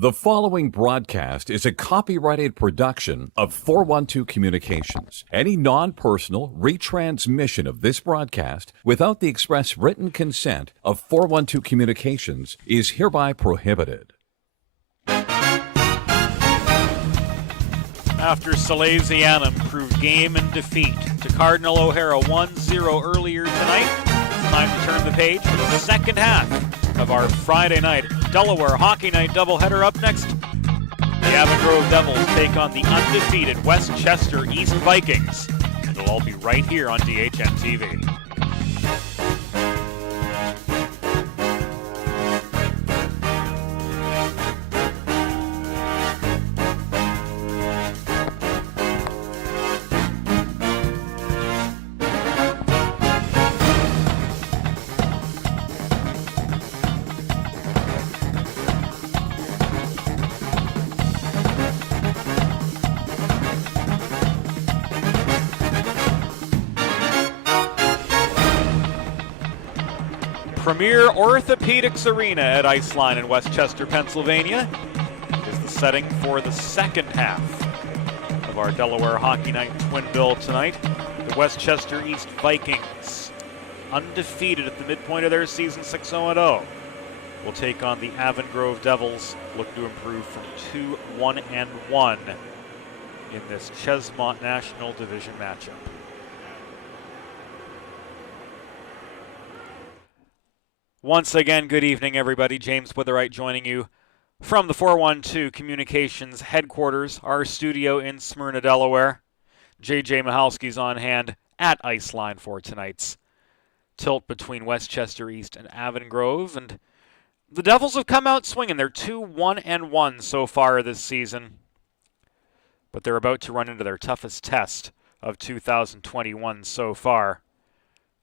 The following broadcast is a copyrighted production of 412 Communications. Any non-personal retransmission of this broadcast without the express written consent of 412 Communications is hereby prohibited. After Salesianum proved game and defeat to Cardinal O'Hara 1-0 earlier tonight, it's time to turn the page for the second half of our Friday night Delaware Hockey Night doubleheader. Up next, the Avon Grove Devils take on the undefeated Westchester East Vikings. It'll all be right here on DHN TV. Premier Orthopedics Arena at Iceline in Westchester, Pennsylvania is the setting for the second half of our Delaware Hockey Night twin bill tonight. The Westchester East Vikings, undefeated at the midpoint of their season, 6-0, will take on the Avon Grove Devils, looking to improve from 2-1-1 in this Chesmont National Division matchup. Once again, good evening, everybody. James Witherite joining you from the 412 Communications headquarters, our studio in Smyrna, Delaware. JJ Michalski's on hand at Iceline for tonight's tilt between Westchester East and Avon Grove. And the Devils have come out swinging. They're 2-1-1 so far this season, but they're about to run into their toughest test of 2021 so far,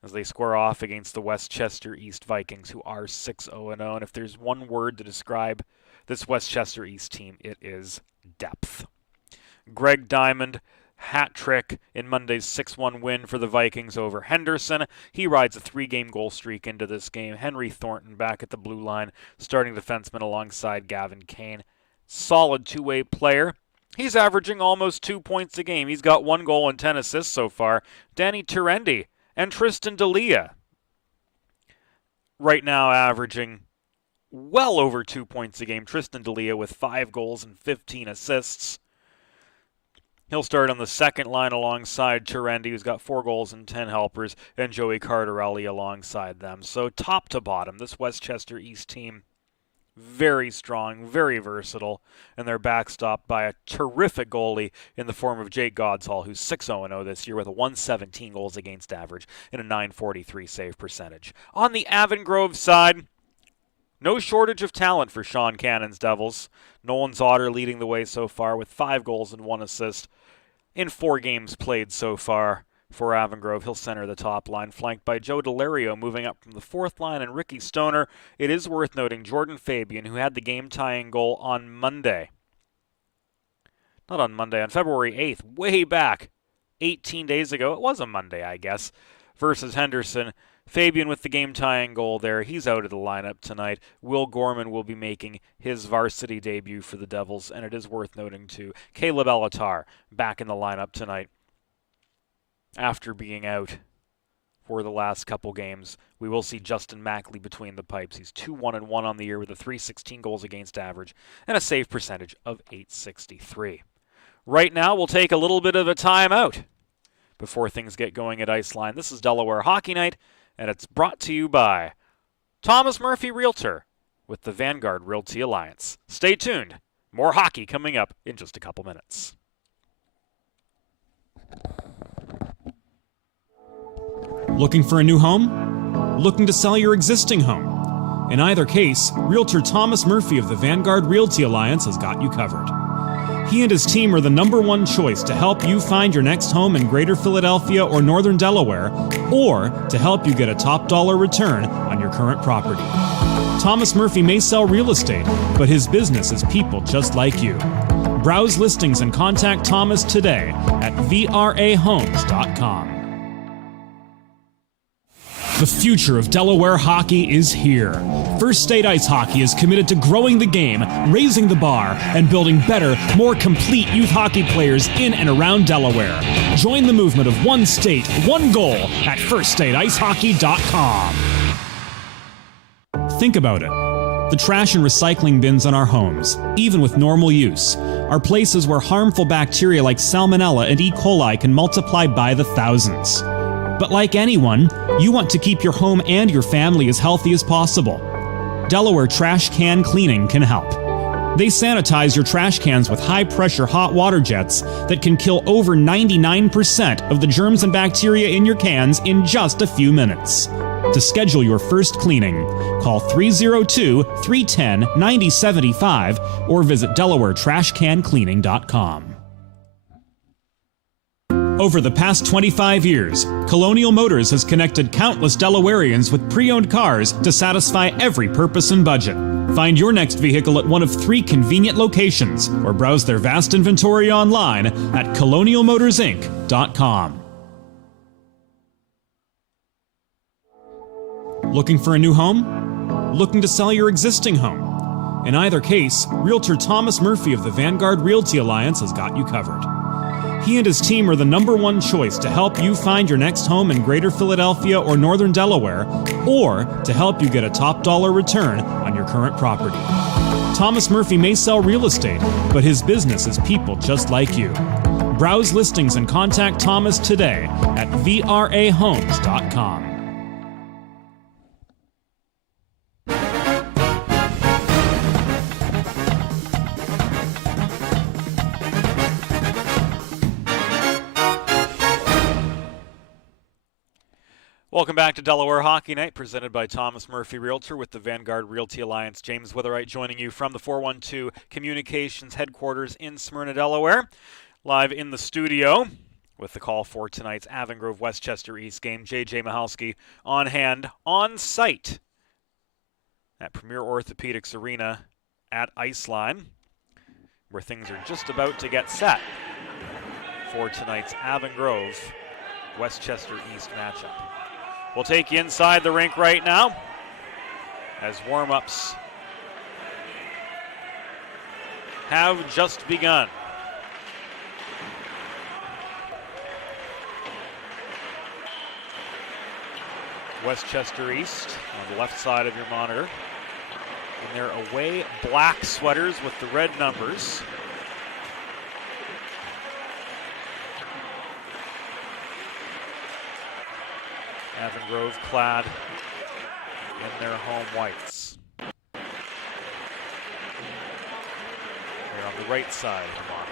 as they square off against the Westchester East Vikings, who are 6-0. And if there's one word to describe this Westchester East team, it is depth. Greg Diamond, hat trick in Monday's 6-1 win for the Vikings over Henderson. He rides a 3-game goal streak into this game. Henry Thornton back at the blue line, starting defenseman alongside Gavin Kane. Solid two-way player. He's averaging almost 2 points a game. He's got 1 goal and 10 assists so far. Danny Terendi and Tristan D'Elia right now averaging well over 2 points a game. Tristan D'Elia with 5 goals and 15 assists. He'll start on the second line alongside Terendi, who's got 4 goals and 10 helpers, and Joey Cardarelli alongside them. So top to bottom, this Westchester East team, very strong, very versatile, and they're backstopped by a terrific goalie in the form of Jake Godshall, who's 6-0 this year with a 117 goals against average and a 943 save percentage. On the Avon Grove side, no shortage of talent for Sean Cannon's Devils. Nolan Zotter leading the way so far with 5 goals and 1 assist in 4 games played so far. For Avon Grove, he'll center the top line, flanked by Joe Delario moving up from the 4th line, and Ricky Stoner. It is worth noting Jordan Fabian, who had the game-tying goal on Monday. Not on Monday, on February 8th, way back, 18 days ago. It was a Monday, I guess, versus Henderson. Fabian with the game-tying goal there. He's out of the lineup tonight. Will Gorman will be making his varsity debut for the Devils, and it is worth noting, too, Caleb Elatar back in the lineup tonight. After being out for the last couple games, we will see Justin Mackley between the pipes. He's 2-1-1 on the year with a .316 goals against average and a save percentage of .863. Right now, we'll take a little bit of a timeout before things get going at Iceline. This is Delaware Hockey Night, and it's brought to you by Thomas Murphy Realtor with the Vanguard Realty Alliance. Stay tuned. More hockey coming up in just a couple minutes. Looking for a new home? Looking to sell your existing home? In either case, Realtor Thomas Murphy of the Vanguard Realty Alliance has got you covered. He and his team are the #1 choice to help you find your next home in Greater Philadelphia or Northern Delaware, or to help you get a top dollar return on your current property. Thomas Murphy may sell real estate, but his business is people just like you. Browse listings and contact Thomas today at vrahomes.com. The future of Delaware hockey is here. First State Ice Hockey is committed to growing the game, raising the bar, and building better, more complete youth hockey players in and around Delaware. Join the movement of one state, one goal at firststateicehockey.com. Think about it. The trash and recycling bins in our homes, even with normal use, are places where harmful bacteria like Salmonella and E. coli can multiply by the thousands. But like anyone, you want to keep your home and your family as healthy as possible. Delaware Trash Can Cleaning can help. They sanitize your trash cans with high-pressure hot water jets that can kill over 99% of the germs and bacteria in your cans in just a few minutes. To schedule your first cleaning, call 302-310-9075 or visit DelawareTrashCanCleaning.com. Over the past 25 years, Colonial Motors has connected countless Delawareans with pre-owned cars to satisfy every purpose and budget. Find your next vehicle at one of 3 convenient locations or browse their vast inventory online at colonialmotorsinc.com. Looking for a new home? Looking to sell your existing home? In either case, Realtor Thomas Murphy of the Vanguard Realty Alliance has got you covered. He and his team are the #1 choice to help you find your next home in Greater Philadelphia or Northern Delaware, or to help you get a top dollar return on your current property. Thomas Murphy may sell real estate, but his business is people just like you. Browse listings and contact Thomas today at vrahomes.com. Welcome back to Delaware Hockey Night, presented by Thomas Murphy Realtor with the Vanguard Realty Alliance. James Witherite joining you from the 412 Communications headquarters in Smyrna, Delaware. Live in the studio with the call for tonight's Avon Grove Westchester East game. J.J. Michalski on hand, on site at Premier Orthopedics Arena at Iceline, where things are just about to get set for tonight's Avon Grove Westchester East matchup. We'll take you inside the rink right now as warm-ups have just begun. Westchester East on the left side of your monitor in their away black sweaters with the red numbers. Avon Grove clad in their home whites. They're on the right side of the monitor.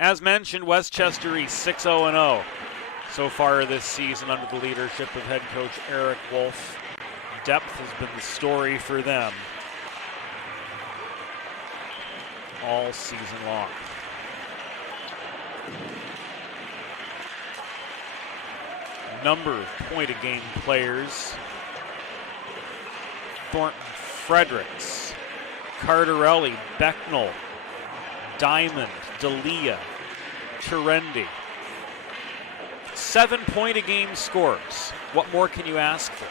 As mentioned, Westchester East 6-0-0 so far this season under the leadership of head coach Eric Wolf. Depth has been the story for them all season long. Number of point-a-game players: Thornton, Fredericks, Cardarelli, Becknell, Diamond, D'Elia, Turendi. 7 point-a-game scores. What more can you ask for?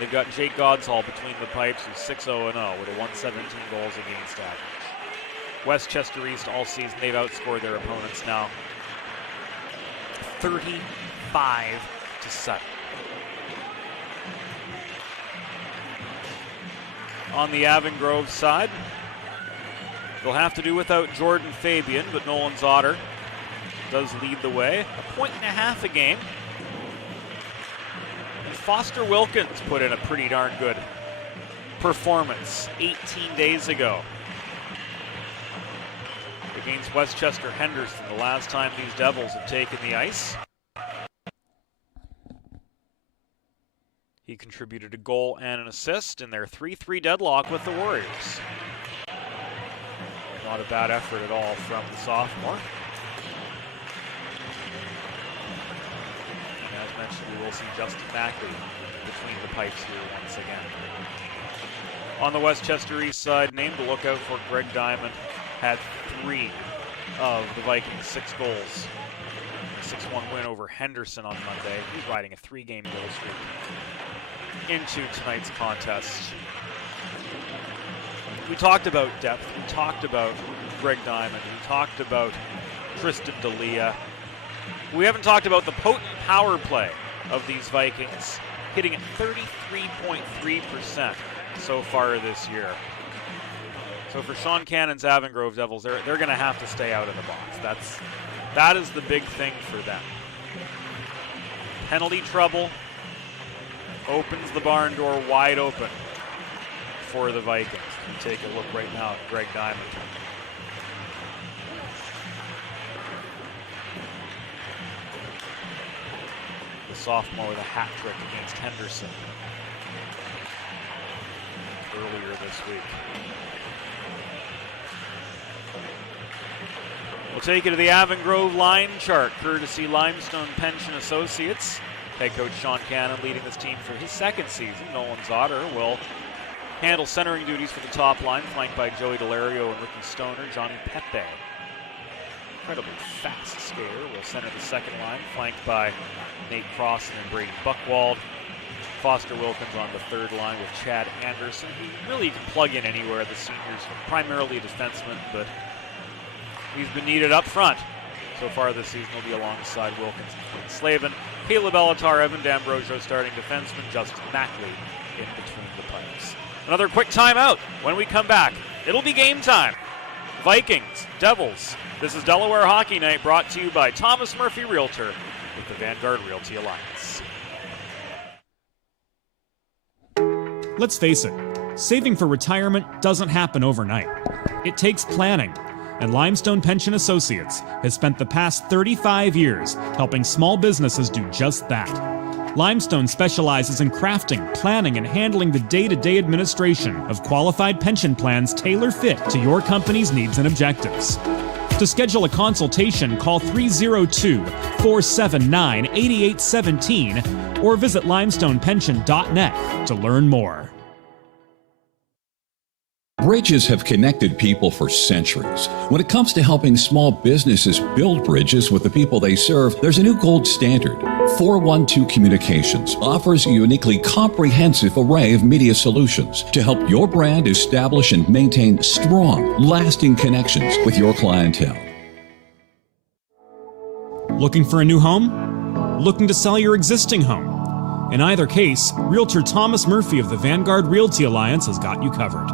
They've got Jake Godshall between the pipes, who's 6-0-0 with a 117 goals against average. Westchester East all season, they've outscored their opponents now 35-7. On the Avon Grove side, they'll have to do without Jordan Fabian, but Nolan Zotter does lead the way. 1.5 a game. And Foster Wilkins put in a pretty darn good performance 18 days ago against Westchester Henderson, the last time these Devils have taken the ice. He contributed a goal and an assist in their 3-3 deadlock with the Warriors. Not a bad effort at all from the sophomore. And as mentioned, we will see Justin Mackley between the pipes here once again. On the Westchester East side, name to look out for Greg Diamond. Had 3 of the Vikings' 6 goals 6-1 win over Henderson on Monday. He's riding a 3-game goal streak into tonight's contest. We talked about depth. We talked about Greg Diamond. We talked about Tristan D'Elia. We haven't talked about the potent power play of these Vikings, hitting at 33.3% so far this year. So for Sean Cannon's Avon Grove Devils, they're going to have to stay out of the box. That is the big thing for them. Penalty trouble opens the barn door wide open for the Vikings. We take a look right now at Greg Diamond. The sophomore with a hat trick against Henderson earlier this week. We'll take you to the Avon Grove line chart, courtesy Limestone Pension Associates. Head coach Sean Cannon leading this team for his second season. Nolan Zotter will handle centering duties for the top line, flanked by Joey Delario and Ricky Stoner. Johnny Pepe, incredibly fast skater, will center the second line, flanked by Nate Crossan and Brady Buchwald. Foster Wilkins on the third line with Chad Anderson. He really can plug in anywhere. The senior's primarily a defenseman, but he's been needed up front. So far this season, he'll be alongside Wilkins and Quinn Slavin. Caleb Elatar, Evan D'Ambrosio starting defenseman, Justin Mackley in between the pipes. Another quick timeout. When we come back, it'll be game time. Vikings, Devils. This is Delaware Hockey Night, brought to you by Thomas Murphy Realtor with the Vanguard Realty Alliance. Let's face it, saving for retirement doesn't happen overnight. It takes planning, and Limestone Pension Associates has spent the past 35 years helping small businesses do just that. Limestone specializes in crafting, planning, and handling the day-to-day administration of qualified pension plans tailor-fit to your company's needs and objectives. To schedule a consultation, call 302-479-8817 or visit limestonepension.net to learn more. Bridges have connected people for centuries. When it comes to helping small businesses build bridges with the people they serve, there's a new gold standard. 412 Communications offers a uniquely comprehensive array of media solutions to help your brand establish and maintain strong, lasting connections with your clientele. Looking for a new home? Looking to sell your existing home? In either case, Realtor Thomas Murphy of the Vanguard Realty Alliance has got you covered.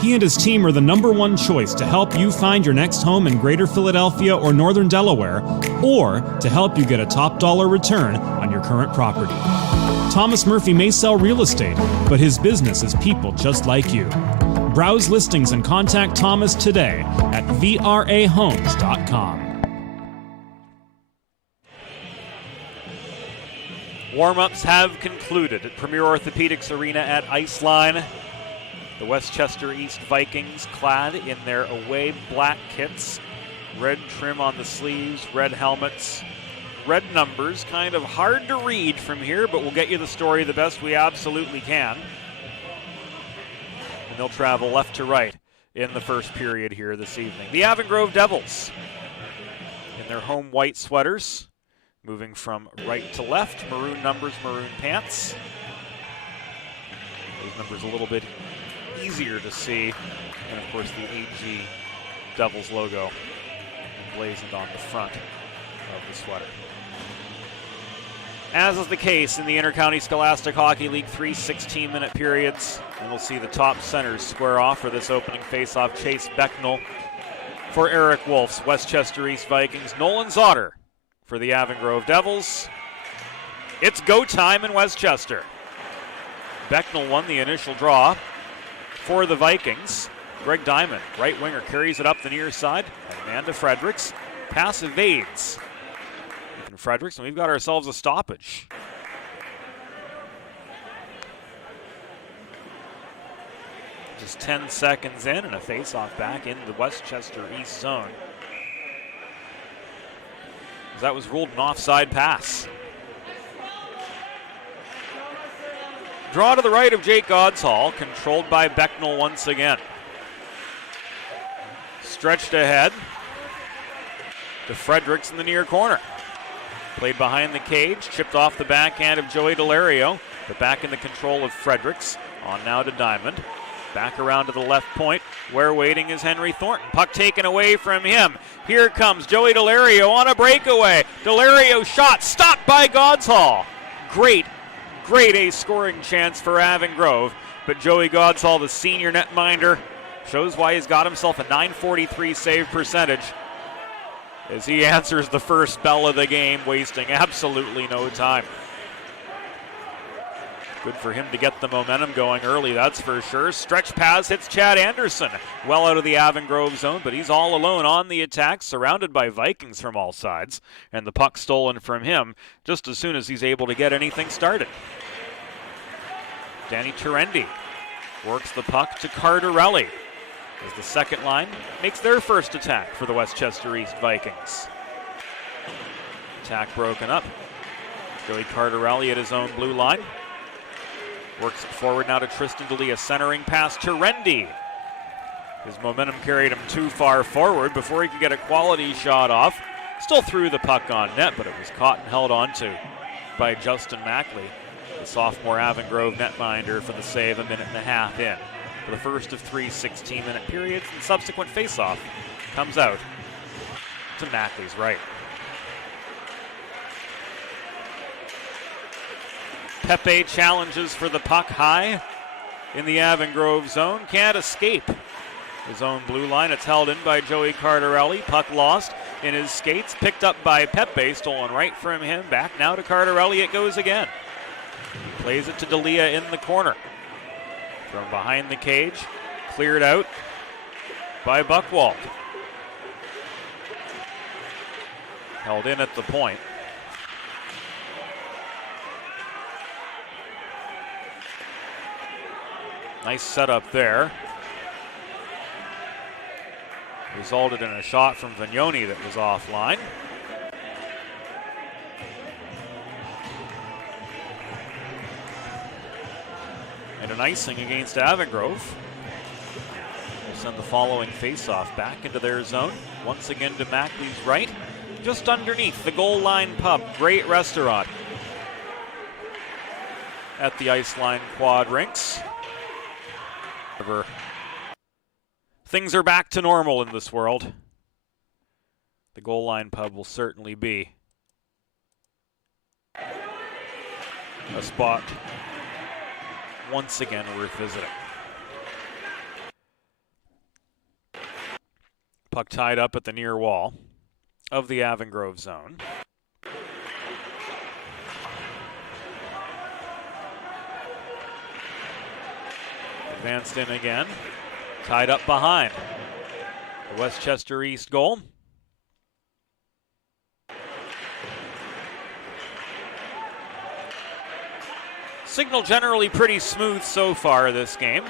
He and his team are the #1 choice to help you find your next home in Greater Philadelphia or Northern Delaware, or to help you get a top dollar return on your current property. Thomas Murphy may sell real estate, but his business is people just like you. Browse listings and contact Thomas today at vrahomes.com. Warm-ups have concluded at Premier Orthopedics Arena at Iceline. The Westchester East Vikings clad in their away black kits. Red trim on the sleeves, red helmets, red numbers. Kind of hard to read from here, but we'll get you the story the best we absolutely can. And they'll travel left to right in the first period here this evening. The Avon Grove Devils in their home white sweaters. Moving from right to left, maroon numbers, maroon pants. Those numbers a little bit easier to see. And of course the AG Devils logo emblazoned on the front of the sweater. As is the case in the Intercounty Scholastic Hockey League 3 16-minute periods. And we'll see the top centers square off for this opening faceoff. Chase Becknell for Eric Wolf's Westchester East Vikings. Nolan Zotter for the Avon Grove Devils. It's go time in Westchester. Becknell won the initial draw for the Vikings. Greg Diamond, right winger, carries it up the near side. Amanda Fredericks. Pass evades Ethan Fredericks, and we've got ourselves a stoppage. Just 10 seconds in and a face-off back in the Westchester East zone. That was ruled an offside pass. Draw to the right of Jake Godshall, controlled by Becknell once again. Stretched ahead to Fredericks in the near corner. Played behind the cage, chipped off the backhand of Joey Delario, but back in the control of Fredericks. On now to Diamond. Back around to the left point, where waiting is Henry Thornton. Puck taken away from him. Here comes Joey Delario on a breakaway. Delario shot, stopped by Godshall. Great ace scoring chance for Avon Grove, but Joey Godshall, the senior netminder, shows why he's got himself a .943 save percentage as he answers the first bell of the game, wasting absolutely no time. Good for him to get the momentum going early, that's for sure. Stretch pass hits Chad Anderson well out of the Avon Grove zone, but he's all alone on the attack, surrounded by Vikings from all sides, and the puck stolen from him just as soon as he's able to get anything started. Danny Terendi works the puck to Cardarelli as the second line makes their first attack for the Westchester East Vikings. Attack broken up. Joey Cardarelli at his own blue line. Works it forward now to Tristan D'Elia, centering pass to Terendi. His momentum carried him too far forward before he could get a quality shot off. Still threw the puck on net, but it was caught and held onto by Justin Mackley, the sophomore Avon Grove netminder, for the save a minute and a half in. For the first of 3 16-minute periods, and subsequent faceoff comes out to Mackley's right. Pepe challenges for the puck high in the Avon Grove zone. Can't escape his own blue line. It's held in by Joey Cardarelli. Puck lost in his skates. Picked up by Pepe. Stolen right from him. Back now to Cardarelli. It goes again. Plays it to D'Elia in the corner. From behind the cage. Cleared out by Buchwald. Held in at the point. Nice setup there. Resulted in a shot from Vignoni that was offline. And an icing against Avon Grove. We'll send the following face-off back into their zone. Once again to Mackley's right. Just underneath the Goal Line Pub. Great restaurant at the Iceline Quad Rinks. Things are back to normal in this world. The Goal Line Pub will certainly be a spot once again worth visiting. Puck tied up at the near wall of the Avon Grove zone. Advanced in again. Tied up behind the Westchester East goal. Signal generally pretty smooth so far this game.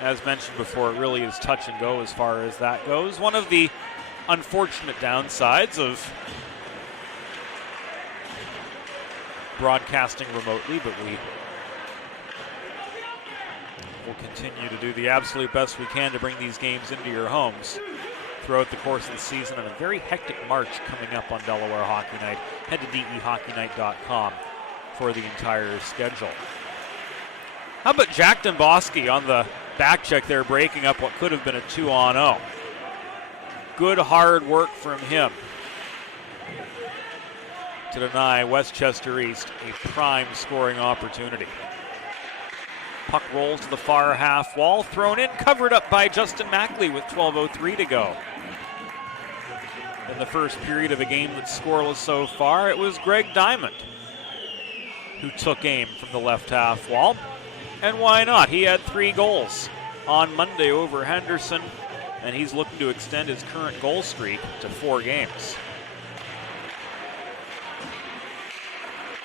As mentioned before, it really is touch and go as far as that goes. One of the unfortunate downsides of broadcasting remotely, but we will continue to do the absolute best we can to bring these games into your homes throughout the course of the season, and a very hectic March coming up on Delaware Hockey Night. Head to DEHockeyNight.com for the entire schedule. How about Jack Domboski on the back check there, breaking up what could have been a 2-on-0. Good hard work from him to deny Westchester East a prime scoring opportunity. Puck rolls to the far half wall, thrown in, covered up by Justin Mackley with 12:03 to go. In the first period of a game that's scoreless so far, it was Greg Diamond who took aim from the left half wall. And why not? He had 3 goals on Monday over Henderson, and he's looking to extend his current goal streak to 4 games.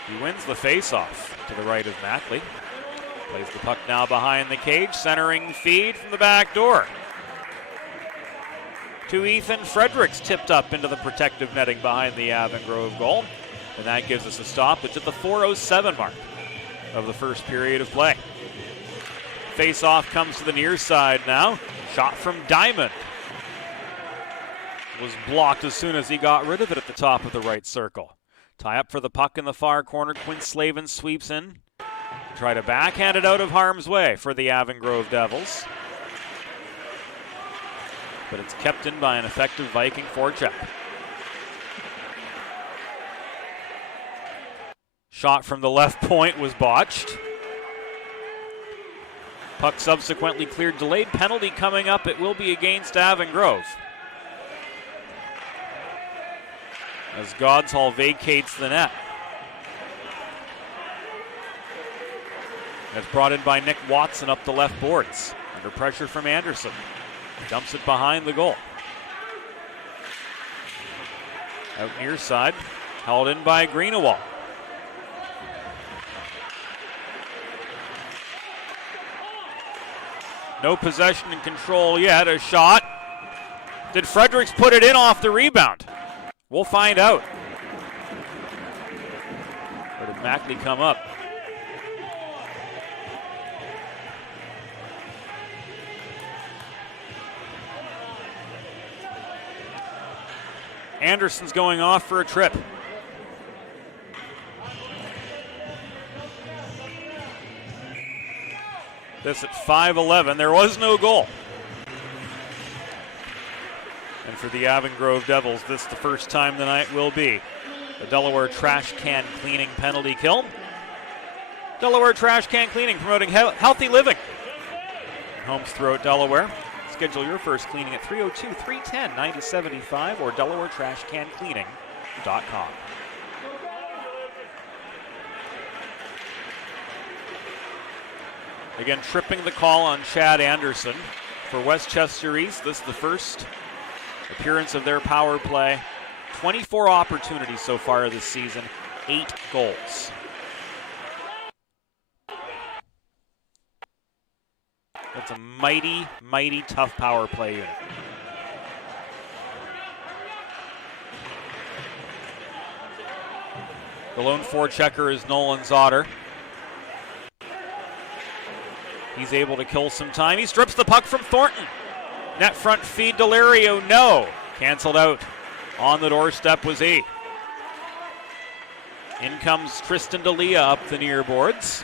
He wins the faceoff to the right of Mackley. Plays the puck now behind the cage, centering feed from the back door to Ethan Fredericks, tipped up into the protective netting behind the Avon Grove goal. And that gives us a stoppage at the 4:07 mark of the first period of play. Face-off comes to the near side now. Shot from Diamond. was blocked as soon as he got rid of it at the top of the right circle. Tie up for the puck in the far corner. Quinn Slavin sweeps in. Try to backhand it out of harm's way for the Avon Grove Devils. But it's kept in by an effective Viking forecheck. Shot from the left point was botched. Puck subsequently cleared. Delayed penalty coming up. It will be against Avon Grove, as Godshall vacates the net. That's brought in by Nick Watson up the left boards. Under pressure from Anderson. Dumps it behind the goal. Out near side. Held in by Greenawalt. No possession and control yet. A shot. Did Fredericks put it in off the rebound? We'll find out. Or did Mackley come up? Anderson's going off for a trip. This at 5:11. There was no goal. And for the Avon Grove Devils, this the first time the night will be. The Delaware Trash Can Cleaning penalty kill. Delaware Trash Can Cleaning promoting healthy living. Homes throughout Delaware. Schedule your first cleaning at 302-310-9075 or DelawareTrashCanCleaning.com. Again, tripping the call on Chad Anderson. For Westchester East, this is the first appearance of their power play. 24 opportunities so far this season, 8 goals. That's a mighty, mighty tough power play unit. The lone forechecker is Nolan Zotter. He's able to kill some time. He strips the puck from Thornton. Net front feed, Delario, no. Canceled out. On the doorstep was he. In comes Tristan D'Elia up the near boards.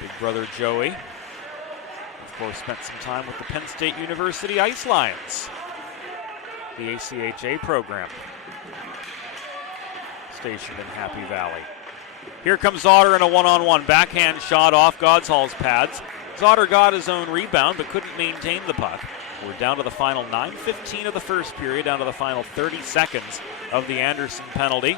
Big brother Joey, of course, spent some time with the Penn State University Ice Lions, the ACHA program, stationed in Happy Valley. Here comes Zotter in a one-on-one backhand shot off Godshall's pads. Zotter got his own rebound but couldn't maintain the puck. We're down to the final 9:15 of the first period, down to the final 30 seconds of the Anderson penalty.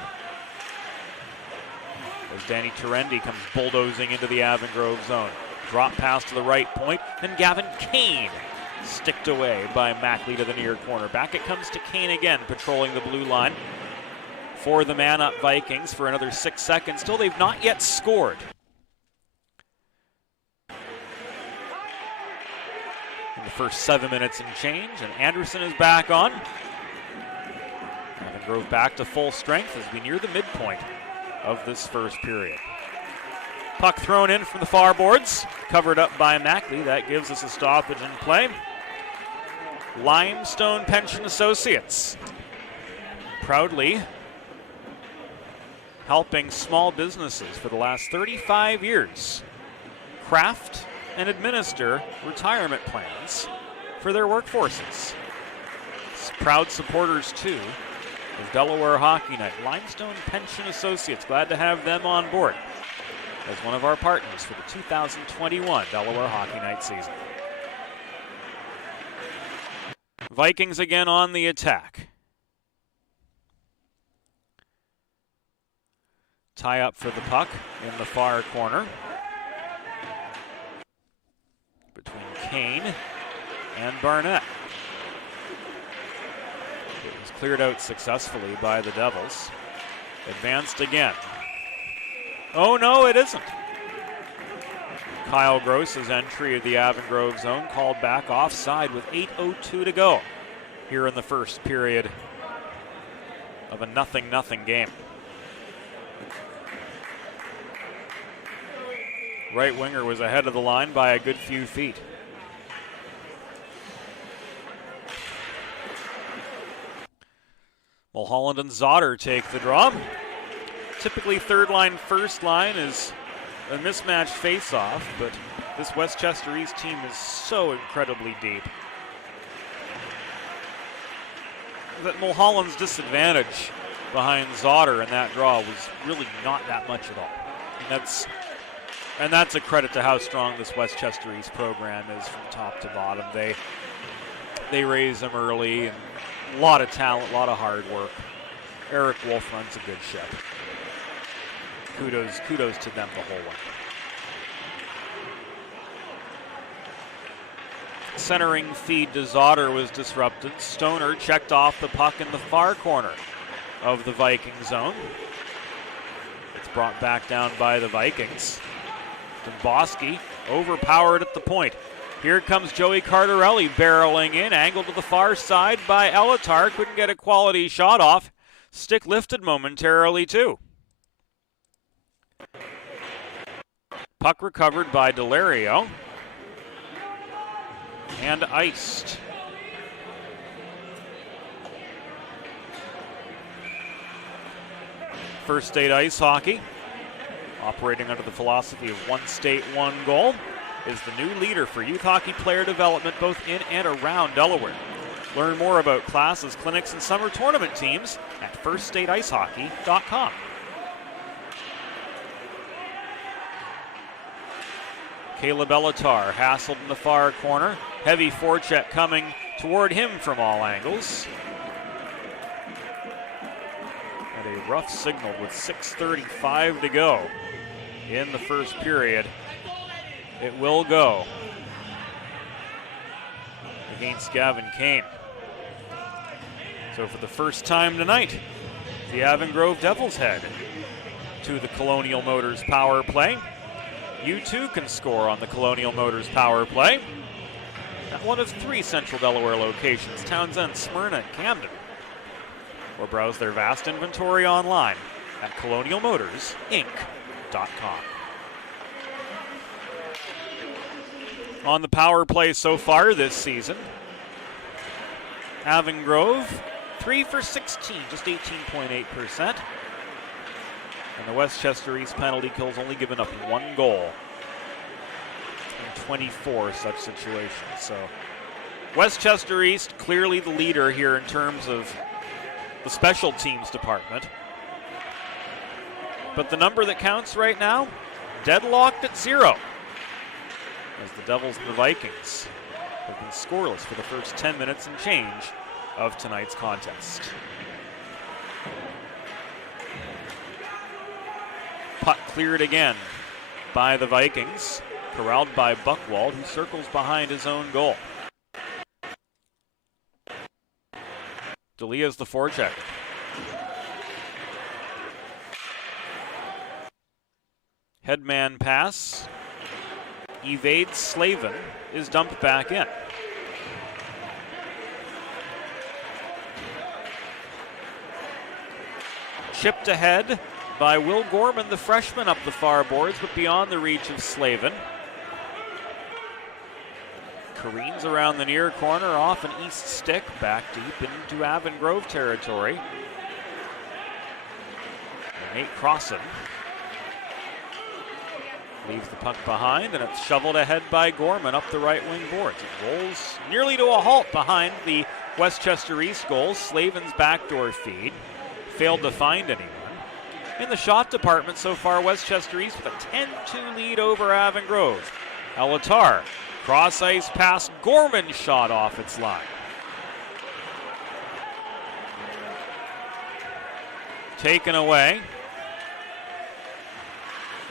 As Danny Terendi comes bulldozing into the Avon Grove zone. Drop pass to the right point, and Gavin Kane sticked away by Mackley to the near corner. Back it comes to Kane again, patrolling the blue line for the man-up Vikings for another 6 seconds. Still, they've not yet scored. In the first 7 minutes and change, and Anderson is back on. Avon Grove back to full strength as we near the midpoint of this first period. Puck thrown in from the far boards, covered up by Mackley. That gives us a stoppage in play. Limestone Pension Associates, proudly helping small businesses for the last 35 years craft and administer retirement plans for their workforces. Proud supporters, too, of Delaware Hockey Night. Limestone Pension Associates, glad to have them on board as one of our partners for the 2021 Delaware Hockey Night season. Vikings again on the attack. Tie up for the puck in the far corner between Kane and Barnett. It was cleared out successfully by the Devils. Advanced again. Oh no, it isn't. Kyle Gross's entry of the Avon Grove zone called back offside with 8:02 to go here in the first period of a 0-0 game. Right winger was ahead of the line by a good few feet. Mulholland and Zotter take the draw. Typically third line, first line is a mismatched face-off, but this Westchester East team is so incredibly deep that Mulholland's disadvantage behind Zotter in that draw was really not that much at all. And that's a credit to how strong this Westchester East program is from top to bottom. They raise them early, and a lot of talent, a lot of hard work. Eric Wolf runs a good ship. Kudos to them the whole way. Centering feed to Zotter was disrupted. Stoner checked off the puck in the far corner of the Viking zone. It's brought back down by the Vikings. Domboski overpowered at the point. Here comes Joey Cardarelli barreling in, angled to the far side by Elatar. Couldn't get a quality shot off. Stick lifted momentarily too. Puck recovered by Delario. And iced. First State Ice Hockey, operating under the philosophy of one state, one goal, is the new leader for youth hockey player development both in and around Delaware. Learn more about classes, clinics, and summer tournament teams at firststateicehockey.com. Caleb Elatar hassled in the far corner. Heavy forecheck coming toward him from all angles. And a rough signal with 6:35 to go in the first period. It will go against Gavin Kane. So for the first time tonight, the Avon Grove Devils head to the Colonial Motors power play. You too can score on the Colonial Motors power play at one of 3 Central Delaware locations, Townsend, Smyrna, and Camden. Or browse their vast inventory online at colonialmotorsinc.com. On the power play so far this season, Avon Grove, 3 for 16, just 18.8%. And the Westchester East penalty kill's only given up 1 goal in 24 such situations. So Westchester East clearly the leader here in terms of the special teams department. But the number that counts right now, deadlocked at 0. As the Devils and the Vikings have been scoreless for the first 10 minutes and change of tonight's contest. Puck cleared again by the Vikings, corralled by Buchwald, who circles behind his own goal. D'Elia's the forecheck. Headman pass. Evades Slavin, is dumped back in. Chipped ahead by Will Gorman, the freshman, up the far boards, but beyond the reach of Slavin. Careens around the near corner, off an east stick, back deep into Avon Grove territory. Nate Crossan leaves the puck behind, and it's shoveled ahead by Gorman up the right wing boards. It rolls nearly to a halt behind the Westchester East goal. Slavin's backdoor feed failed to find anyone. In the shot department so far, Westchester East with a 10-2 lead over Avon Grove. Elatar, cross ice pass, Gorman shot off its line. Taken away.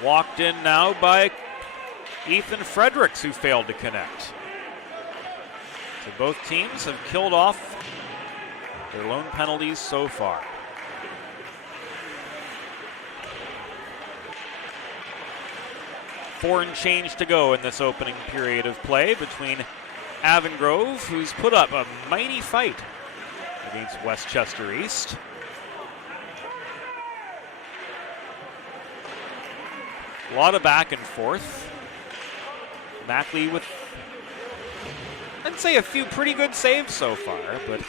Walked in now by Ethan Fredericks, who failed to connect. So both teams have killed off their lone penalties so far. Four and change to go in this opening period of play between Avon Grove, who's put up a mighty fight against Westchester East. A lot of back and forth. Mackley with, I'd say, a few pretty good saves so far, but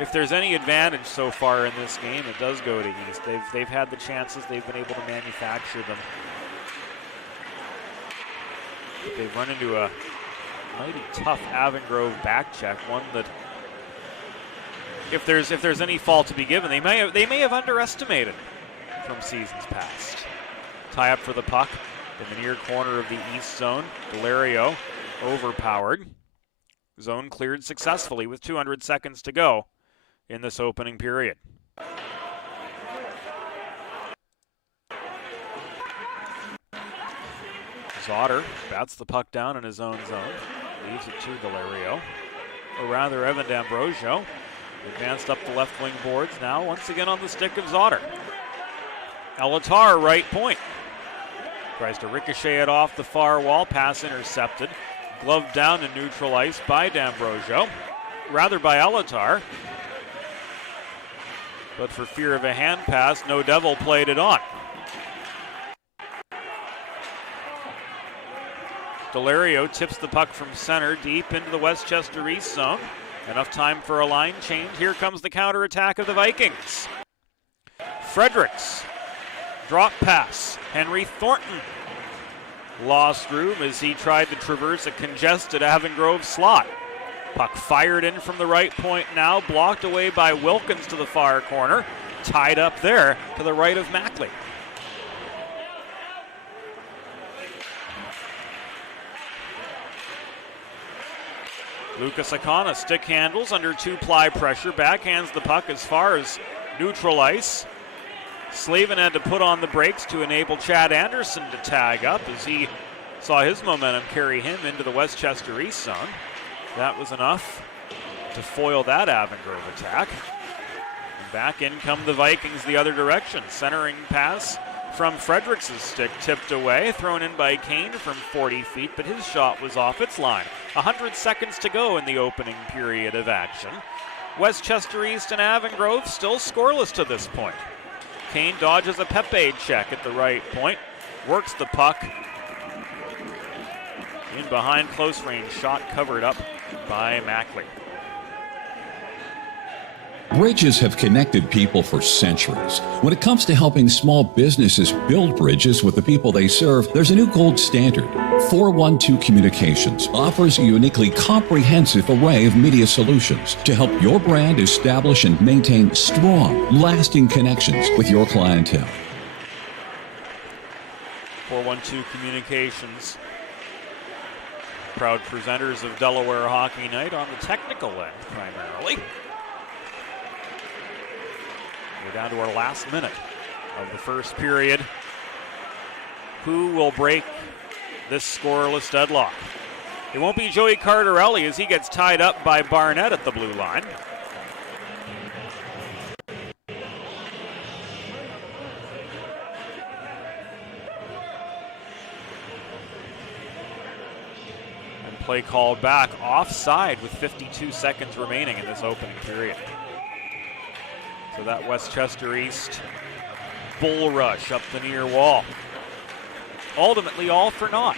if there's any advantage so far in this game, it does go to East. They've had the chances. They've been able to manufacture them. But they've run into a mighty tough Avon Grove back check, one that if there's any fault to be given, they may have underestimated from seasons past. Tie up for the puck in the near corner of the East zone. Delario overpowered. Zone cleared successfully with 200 seconds to go in this opening period. Zotter bats the puck down in his own zone. Leaves it to Delario. Or rather, Evan D'Ambrosio. Advanced up the left wing boards. Now once again on the stick of Zotter. Alatar, right point. Tries to ricochet it off the far wall. Pass intercepted. Gloved down to neutral ice by D'Ambrosio. Rather by Alatar. But for fear of a hand pass, No Devil played it on. Delario tips the puck from center deep into the Westchester East zone. Enough time for a line change. Here comes the counterattack of the Vikings. Fredericks. Drop pass. Henry Thornton lost room as he tried to traverse a congested Avon Grove slot. Puck fired in from the right point now, blocked away by Wilkins to the far corner. Tied up there to the right of Mackley. Lucas Akana stick handles under two-ply pressure, backhands the puck as far as neutral ice. Slavin had to put on the brakes to enable Chad Anderson to tag up as he saw his momentum carry him into the Westchester East zone. That was enough to foil that Avon Grove attack. And back in come the Vikings the other direction. Centering pass from Fredericks' stick, tipped away, thrown in by Kane from 40 feet, but his shot was off its line. 100 seconds to go in the opening period of action. Westchester East and Avon Grove still scoreless to this point. Kane dodges a Pepe check at the right point, works the puck in behind close range, shot covered up by Mackley. Bridges have connected people for centuries. When it comes to helping small businesses build bridges with the people they serve, there's a new gold standard. 412 Communications offers a uniquely comprehensive array of media solutions to help your brand establish and maintain strong, lasting connections with your clientele. 412 Communications, proud presenters of Delaware Hockey Night on the technical end primarily. We're down to our last minute of the first period. Who will break this scoreless deadlock? It won't be Joey Cardarelli as he gets tied up by Barnett at the blue line. And play called back, offside with 52 seconds remaining in this opening period. So that Westchester East bull rush up the near wall. Ultimately all for naught.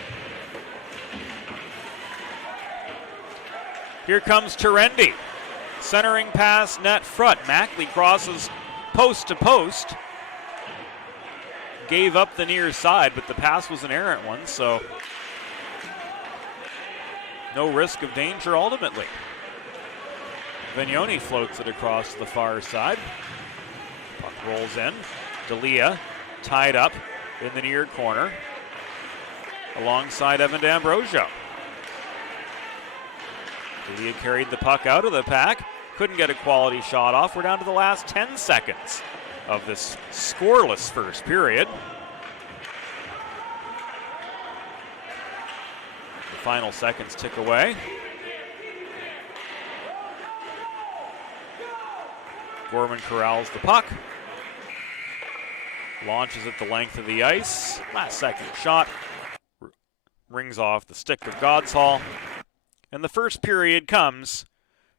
Here comes Terendi. Centering pass, net front. Mackley crosses post to post. Gave up the near side, but the pass was an errant one, so no risk of danger ultimately. Vignoni floats it across to the far side. Puck rolls in. D'Elia tied up in the near corner alongside Evan D'Ambrosio. D'Elia carried the puck out of the pack. Couldn't get a quality shot off. We're down to the last 10 seconds of this scoreless first period. The final seconds tick away. Gorman corrals the puck. Launches it the length of the ice. Last second shot. Rings off the stick of Godshall. And the first period comes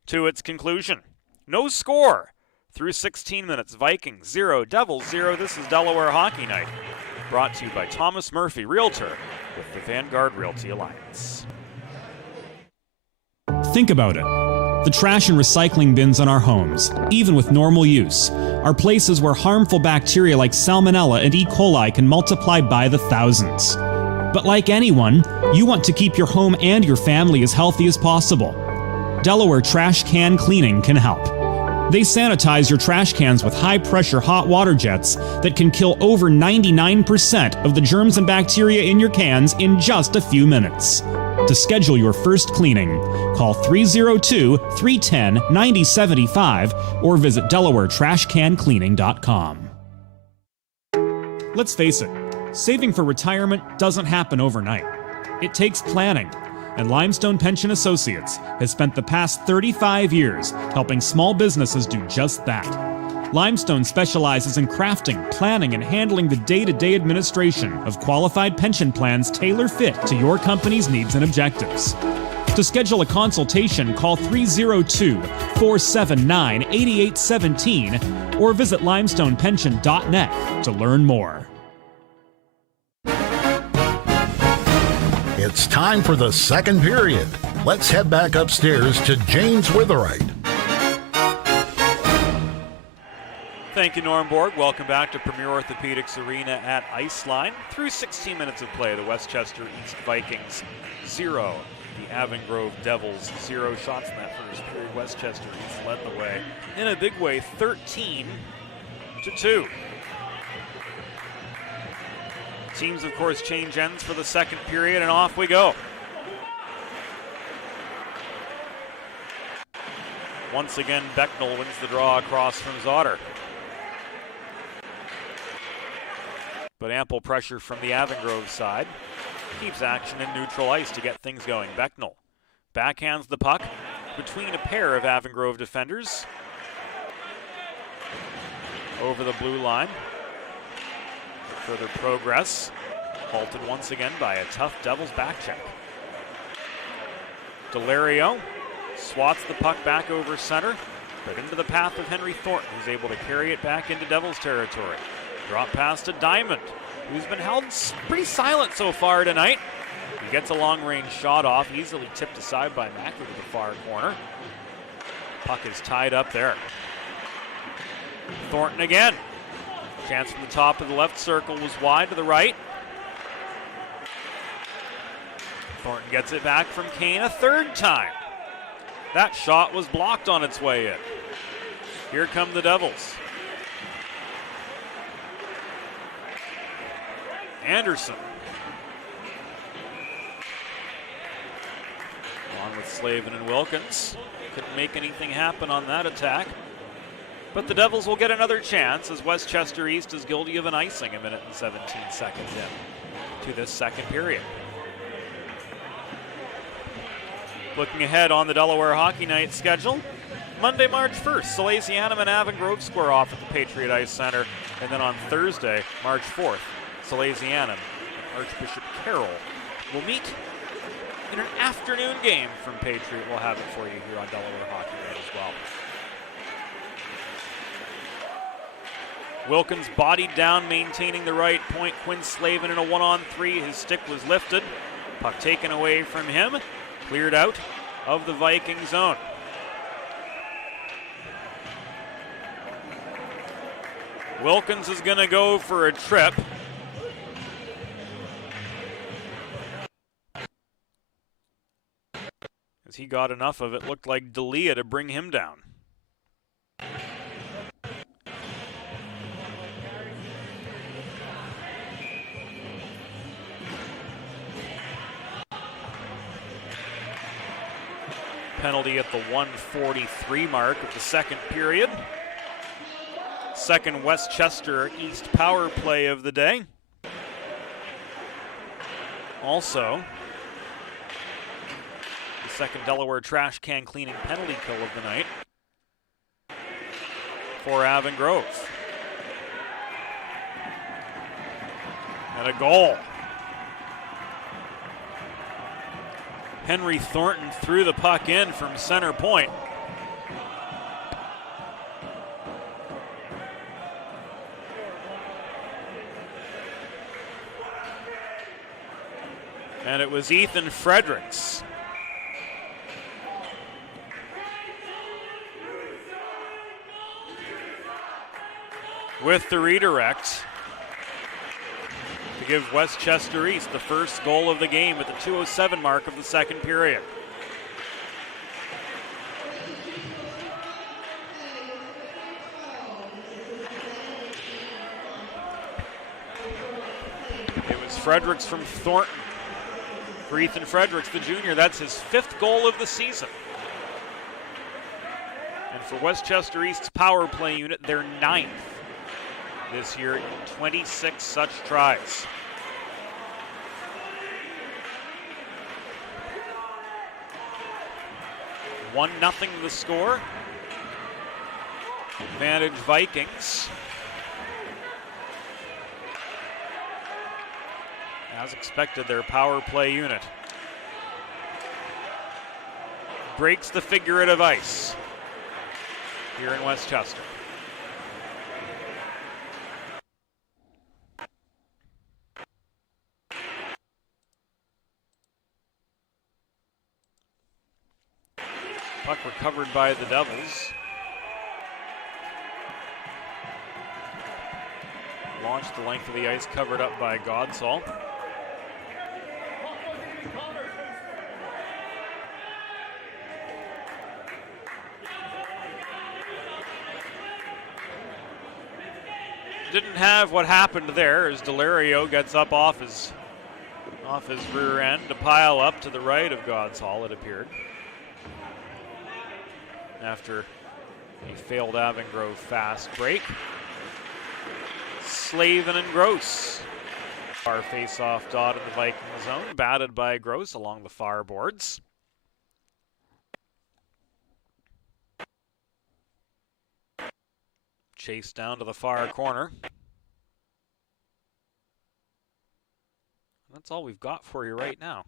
to its conclusion. No score through 16 minutes. Vikings 0, Devils 0. This is Delaware Hockey Night. Brought to you by Thomas Murphy, Realtor with the Vanguard Realty Alliance. Think about it. The trash and recycling bins in our homes, even with normal use, are places where harmful bacteria like Salmonella and E. coli can multiply by the thousands. But like anyone, you want to keep your home and your family as healthy as possible. Delaware Trash Can Cleaning can help. They sanitize your trash cans with high-pressure hot water jets that can kill over 99% of the germs and bacteria in your cans in just a few minutes. To schedule your first cleaning, call 302-310-9075 or visit DelawareTrashCanCleaning.com. Let's face it, saving for retirement doesn't happen overnight. It takes planning, and Limestone Pension Associates has spent the past 35 years helping small businesses do just that. Limestone specializes in crafting, planning, and handling the day-to-day administration of qualified pension plans tailor-fit to your company's needs and objectives. To schedule a consultation, call 302-479-8817 or visit limestonepension.net to learn more. It's time for the second period. Let's head back upstairs to James Witherite. Thank you, Norm Borg. Welcome back to Premier Orthopedics Arena at Iceline. Through 16 minutes of play, the Westchester East Vikings 0. The Avon Grove Devils 0 shots in that first period. Westchester East led the way in a big way, 13-2. Teams, of course, change ends for the second period, and off we go. Once again, Becknell wins the draw across from Zotter. But ample pressure from the Avon Grove side keeps action in neutral ice to get things going. Becknell backhands the puck between a pair of Avon Grove defenders over the blue line. Further progress, halted once again by a tough Devils back check. Delario swats the puck back over center, but into the path of Henry Thornton, who's able to carry it back into Devils territory. Drop pass to Diamond, who's been held pretty silent so far tonight. He gets a long-range shot off, easily tipped aside by Mackley to the far corner. Puck is tied up there. Thornton again. Chance from the top of the left circle was wide to the right. Thornton gets it back from Kane a third time. That shot was blocked on its way in. Here come the Devils. Anderson. On with Slavin and Wilkins. Couldn't make anything happen on that attack. But the Devils will get another chance as Westchester East is guilty of an icing a minute and 17 seconds in to this second period. Looking ahead on the Delaware Hockey Night schedule, Monday, March 1st, Salesianum and Avon Grove square off at the Patriot Ice Center. And then on Thursday, March 4th, Salesianum and Archbishop Carroll will meet in an afternoon game from Patriot. We'll have it for you here on Delaware Hockey Night as well. Wilkins bodied down, maintaining the right point. Quinn Slavin in a 1-on-3. His stick was lifted. Puck taken away from him. Cleared out of the Viking zone. Wilkins is going to go for a trip. As he got enough of it, looked like D'Elia to bring him down. Penalty at the 1:43 mark of the second period. Second Westchester East power play of the day. Also, the second Delaware trash can cleaning penalty kill of the night for Avon Grove. And a goal. Henry Thornton threw the puck in from center point. And it was Ethan Fredericks with the redirect to give Westchester East the first goal of the game at the 2:07 mark of the second period. It was Fredericks from Thornton. For Ethan Fredericks, the junior, that's his 5th goal of the season. And for Westchester East's power play unit, their 9th this year in 26 such tries. One nothing the score. Advantage Vikings. As expected, their power play unit breaks the figurative ice here in Westchester. Puck recovered by the Devils. Launched the length of the ice, covered up by Godsall. Didn't have what happened there as Delario gets up off his rear end to pile up to the right of Godsall, it appeared, after a failed Avon Grove fast break. Slavin and Gross. Far face-off dot in the Viking zone, batted by Gross along the far boards. Chase down to the far corner. That's all we've got for you right now.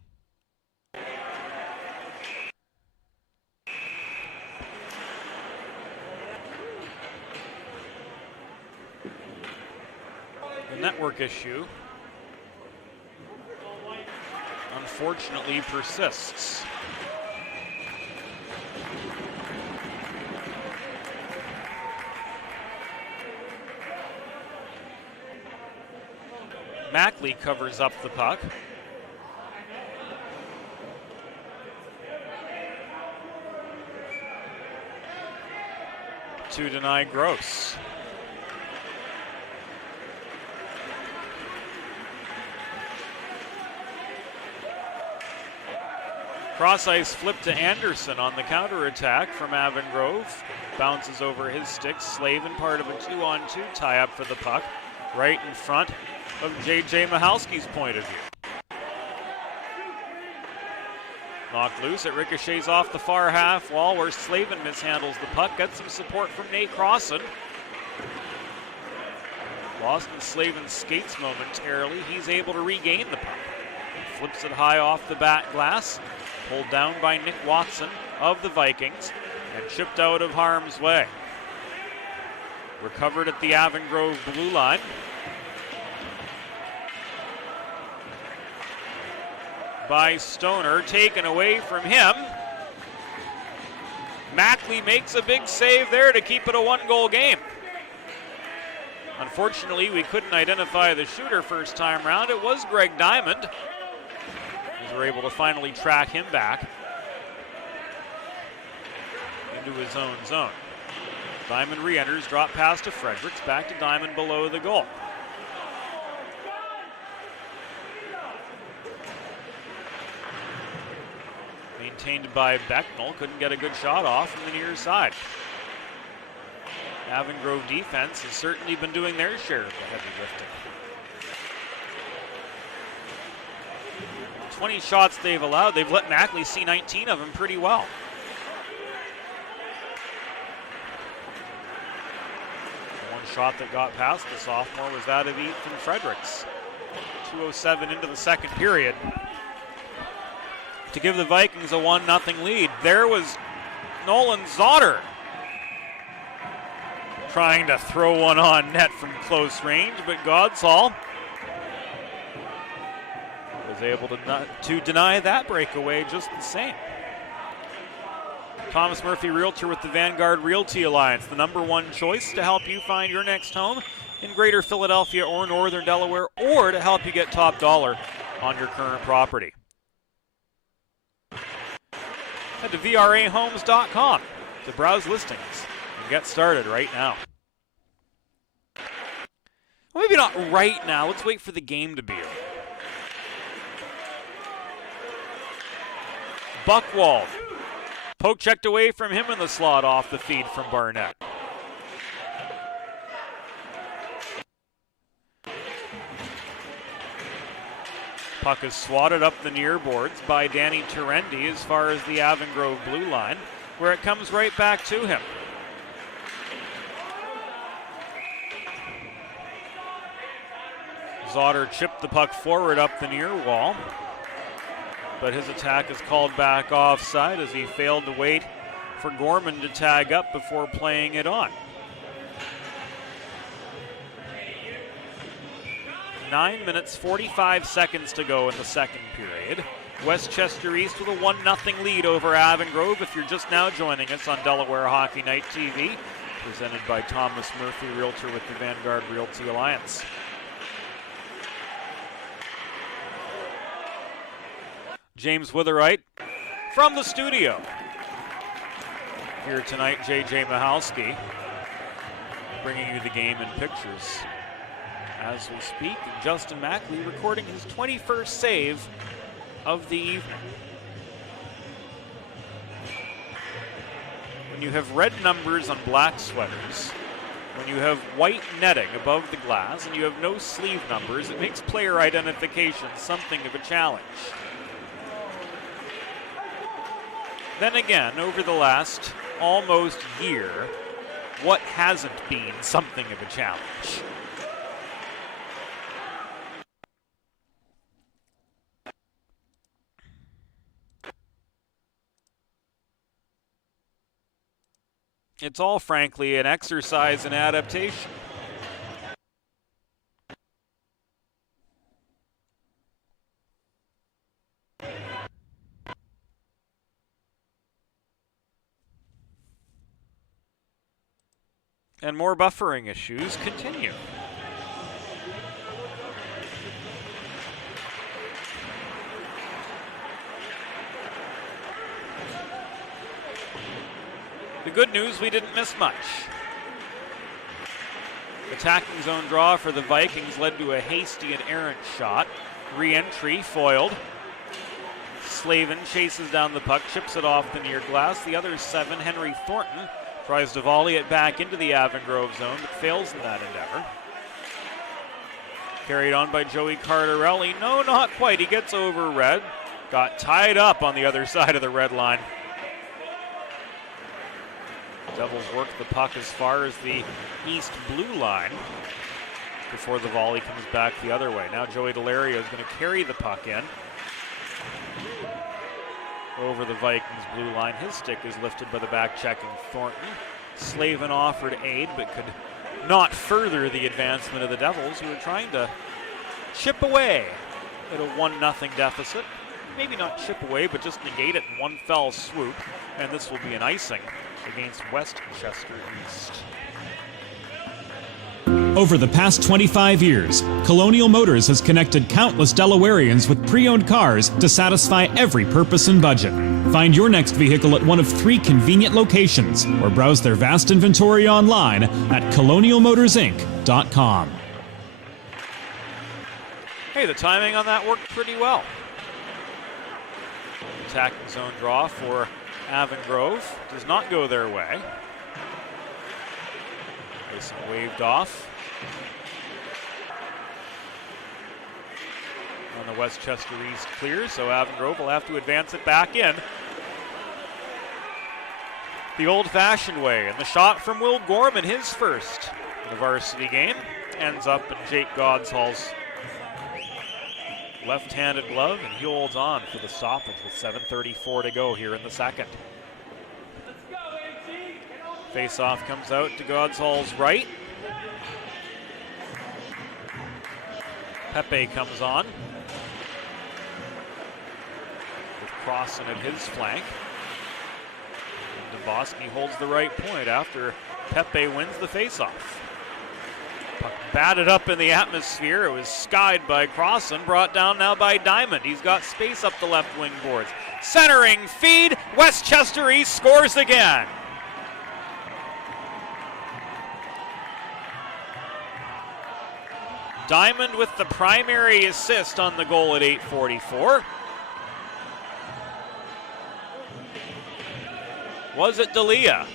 The network issue, unfortunately, persists. Mackley covers up the puck. To deny Gross. Cross ice flip to Anderson on the counterattack from Avon Grove. Bounces over his stick. Slavin, part of a 2-on-2 tie-up for the puck, right in front of J.J. Mahalski's point of view. Knocked loose, it ricochets off the far half wall where Slavin mishandles the puck. Gets some support from Nate Crossan. Lost in Slavin's skates momentarily. He's able to regain the puck. Flips it high off the back glass. Pulled down by Nick Watson of the Vikings and chipped out of harm's way. Recovered at the Avon Grove blue line. By Stoner, taken away from him. Mackley makes a big save there to keep it a 1-goal game. Unfortunately, we couldn't identify the shooter first time round. It was Greg Diamond. We were able to finally track him back into his own zone. Diamond re-enters, drop pass to Fredericks, back to Diamond below the goal. Maintained by Becknell, couldn't get a good shot off from the near side. Avon Grove defense has certainly been doing their share of the heavy lifting. 20 shots they've allowed. They've let Mackley see 19 of them pretty well. One shot that got past the sophomore was that of Ethan Fredericks. 2:07 into the second period to give the Vikings a 1-0 lead. There was Nolan Zotter trying to throw one on net from close range, but Godsall was able to deny that breakaway just the same. Thomas Murphy Realtor with the Vanguard Realty Alliance, the #1 choice to help you find your next home in Greater Philadelphia or Northern Delaware, or to help you get top dollar on your current property. Head to vrahomes.com to browse listings and get started right now. Well, maybe not right now. Let's wait for the game to be over. Buchwald. Poke checked away from him in the slot off the feed from Barnett. Puck is swatted up the near boards by Danny Terendi as far as the Avon Grove blue line, where it comes right back to him. Zotter chipped the puck forward up the near wall, but his attack is called back offside as he failed to wait for Gorman to tag up before playing it on. 9 minutes, 45 seconds to go in the second period. Westchester East with a 1-0 lead over Avon Grove. If you're just now joining us on Delaware Hockey Night TV, presented by Thomas Murphy Realtor with the Vanguard Realty Alliance. James Witherite from the studio. Here tonight, JJ Michalski bringing you the game in pictures as we speak. And Justin Mackley recording his 21st save of the evening. When you have red numbers on black sweaters, when you have white netting above the glass, and you have no sleeve numbers, it makes player identification something of a challenge. Then again, over the last almost year, what hasn't been something of a challenge? It's all, frankly, an exercise in adaptation. And more buffering issues continue. The good news, we didn't miss much. Attacking zone draw for the Vikings led to a hasty and errant shot. Re-entry foiled. Slavin chases down the puck, chips it off the near glass. The other 7, Henry Thornton, tries to volley it back into the Avon Grove zone, but fails in that endeavor. Carried on by Joey Cardarelli. No, not quite. He gets over red. Got tied up on the other side of the red line. Devils work the puck as far as the east blue line before the volley comes back the other way. Now Joey Delario is going to carry the puck in over the Vikings blue line. His stick is lifted by the back-checking Thornton. Slavin offered aid, but could not further the advancement of the Devils, who are trying to chip away at a 1-0 deficit. Maybe not chip away, but just negate it in one fell swoop. And this will be an icing against Westchester East. Over the past 25 years, Colonial Motors has connected countless Delawareans with pre-owned cars to satisfy every purpose and budget. Find your next vehicle at one of 3 convenient locations or browse their vast inventory online at colonialmotorsinc.com. Hey, the timing on that worked pretty well. Attacking zone draw for Avon Grove does not go their way. Mason waved off. On the Westchester East clear, so Avon Grove will have to advance it back in the old-fashioned way. And the shot from Will Gorman, his first in the varsity game, ends up in Jake Godshall's left-handed glove, and he holds on for the stoppage with 7:34 to go here in the second. Face-off comes out to Godshall's right. Pepe comes on with Crossan at his flank. Bosky holds the right point after Pepe wins the faceoff. Puck batted up in the atmosphere. It was skied by Crossan, brought down now by Diamond. He's got space up the left wing boards. Centering feed, Westchester East scores again. Diamond with the primary assist on the goal at 8:44. Was it D'Elia?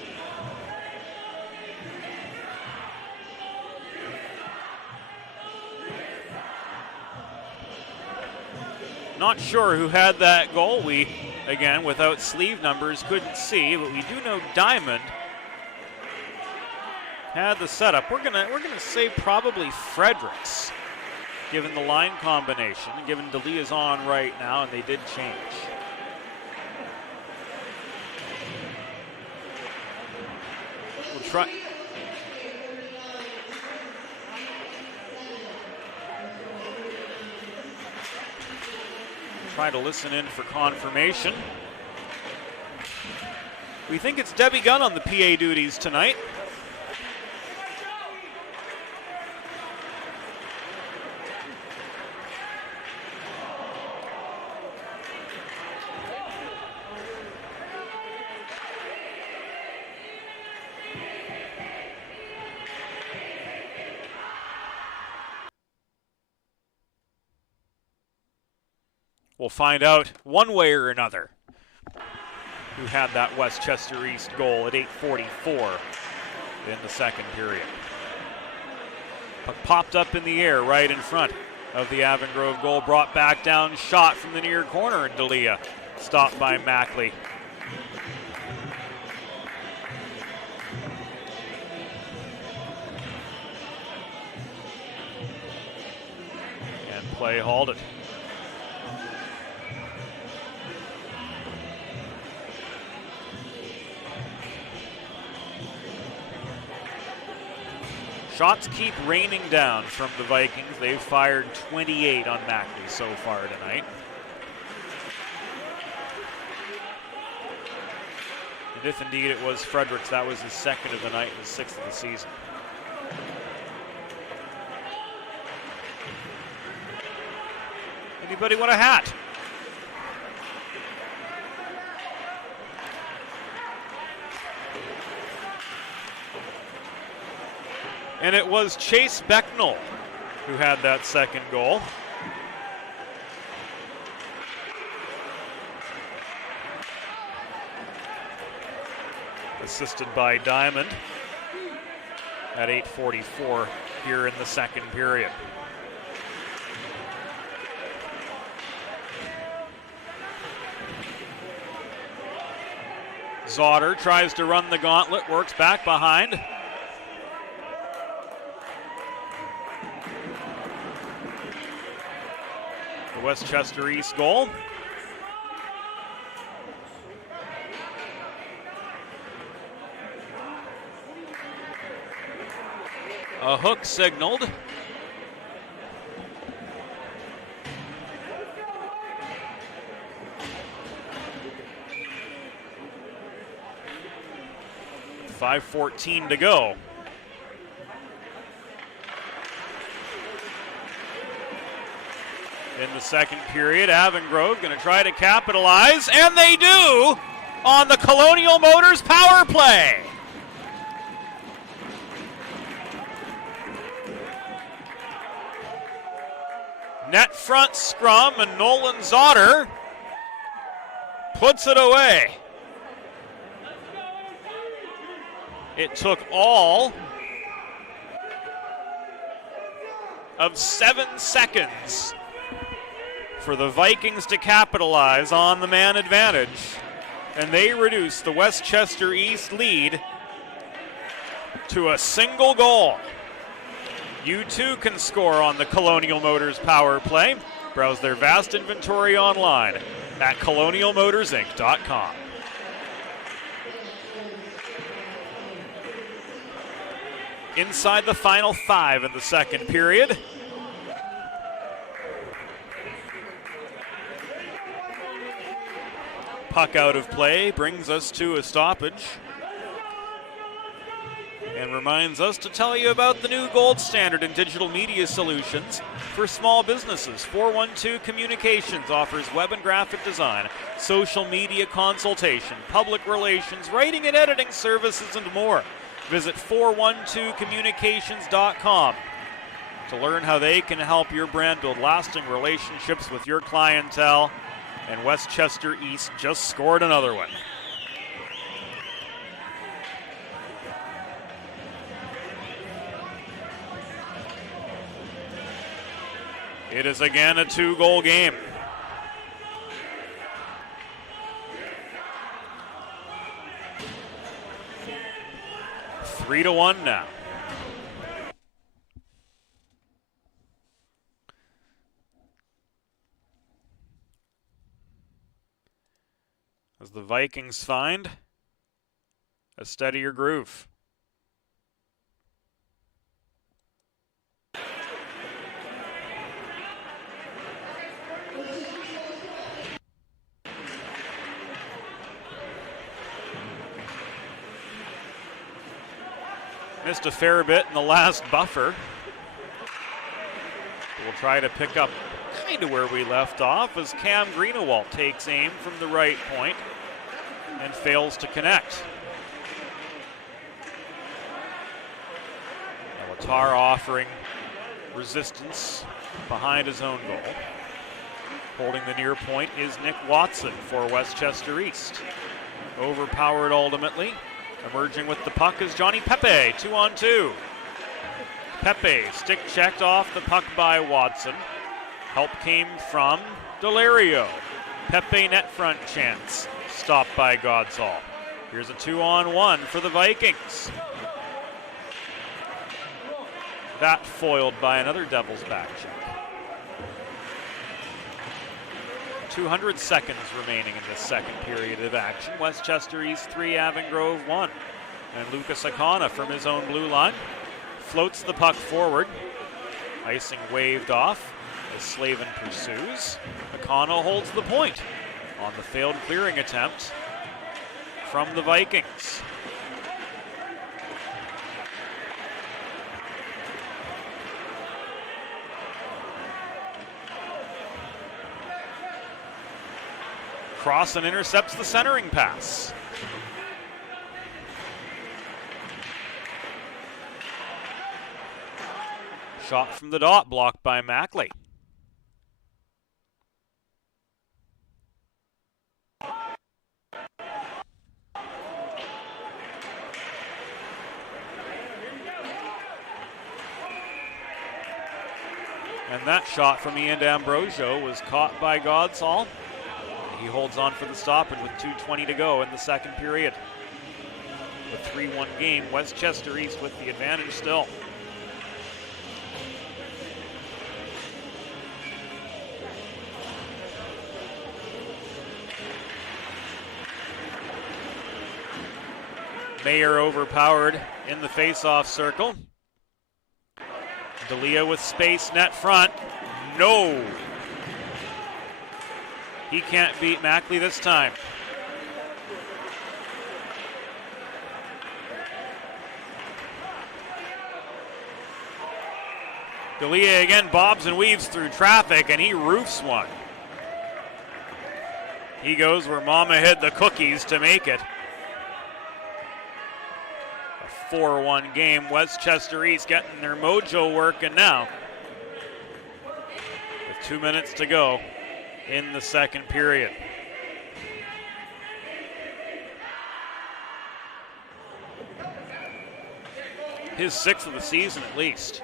Not sure who had that goal. We, again, without sleeve numbers, couldn't see, but we do know Diamond had the setup. We're gonna say probably Fredericks, given the line combination, given D'Elia's on right now, and they did change. We'll try to listen in for confirmation. We think it's Debbie Gunn on the PA duties tonight. We'll find out one way or another who had that Westchester East goal at 8:44 in the second period. Puck popped up in the air right in front of the Avon Grove goal, brought back down, shot from the near corner, and D'Elia stopped by Mackley. And play halted. Shots keep raining down from the Vikings. They've fired 28 on Mackley so far tonight. And if indeed it was Fredericks, that was his second of the night and his sixth of the season. Anybody want a hat? And it was Chase Becknell who had that second goal. Assisted by Diamond at 8:44 here in the second period. Zotter tries to run the gauntlet, works back behind. Westchester East goal. A hook signaled. .5:14 to go. In the second period, Avon Grove going to try to capitalize, and they do on the Colonial Motors power play. Net front scrum, and Nolan Zotter puts it away. It took all of 7 seconds for the Vikings to capitalize on the man advantage, and they reduce the Westchester East lead to a single goal. You too can score on the Colonial Motors power play. Browse their vast inventory online at colonialmotorsinc.com. Inside the final 5 in the second period. Puck out of play brings us to a stoppage. and reminds us to tell you about the new gold standard in digital media solutions for small businesses. 412 Communications offers web and graphic design, social media consultation, public relations, writing and editing services, and more. Visit 412communications.com to learn how they can help your brand build lasting relationships with your clientele. And Westchester East just scored another one. It is again a 2-goal game. Three to 1 now. As the Vikings find a steadier groove. Missed a fair bit in the last buffer. We'll try to pick up kind of where we left off as Cam Greenewalt takes aim from the right point and fails to connect. Latar offering resistance behind his own goal. Holding the near point is Nick Watson for Westchester East. Overpowered ultimately. Emerging with the puck is Johnny Pepe, 2-on-2. Pepe stick checked off the puck by Watson. Help came from Delario. Pepe net front chance, stopped by Godsall. Here's a 2-on-1 for the Vikings. That foiled by another Devils back check. 200 seconds remaining in this second period of action. Westchester East 3, Avon Grove 1. And Lucas Akana from his own blue line floats the puck forward. Icing waved off as Slavin pursues. Akana holds the point on the failed clearing attempt from the Vikings. Cross and intercepts the centering pass. Shot from the dot, blocked by Mackley. And that shot from Ian D'Ambrosio was caught by Godsall. He holds on for the stoppage with 2:20 to go in the second period. The 3-1 game, Westchester East with the advantage still. Mayer overpowered in the face-off circle. D'Elia with space, net front. No! He can't beat Mackley this time. D'Elia again bobs and weaves through traffic, and he roofs one. He goes where Mama hid the cookies to make it. A 4-1 game. Westchester East getting their mojo working now. With 2 minutes to go in the second period. His 6th of the season at least.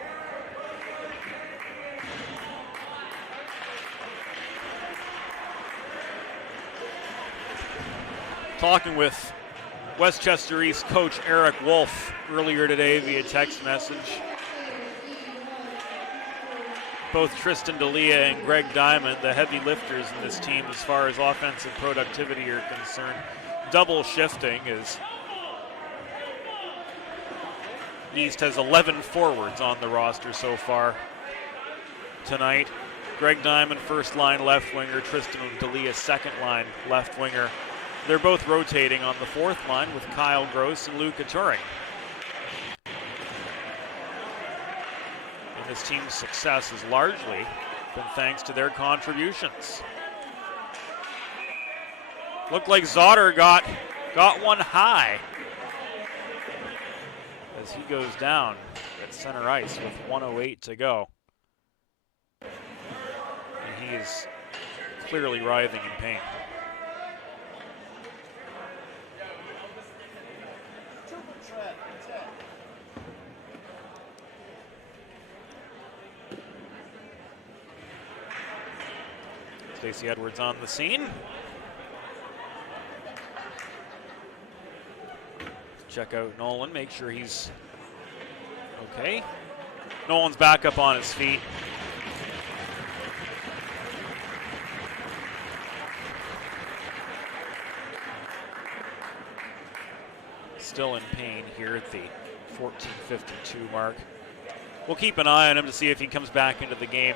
Talking with Westchester East coach Eric Wolf earlier today via text message. Both Tristan D'Elia and Greg Diamond, the heavy lifters in this team as far as offensive productivity are concerned, double shifting as East has 11 forwards on the roster so far tonight. Greg Diamond, first line left winger, Tristan D'Elia, second line left winger. They're both rotating on the fourth line with Kyle Gross and Luca Turing. This team's success has largely been thanks to their contributions. Looked like Zotter got one high as he goes down at center ice with 1:08 to go. And he is clearly writhing in pain. Stacey Edwards on the scene. Check out Nolan, make sure he's okay. Nolan's back up on his feet. Still in pain here at the 14:52 mark. We'll keep an eye on him to see if he comes back into the game.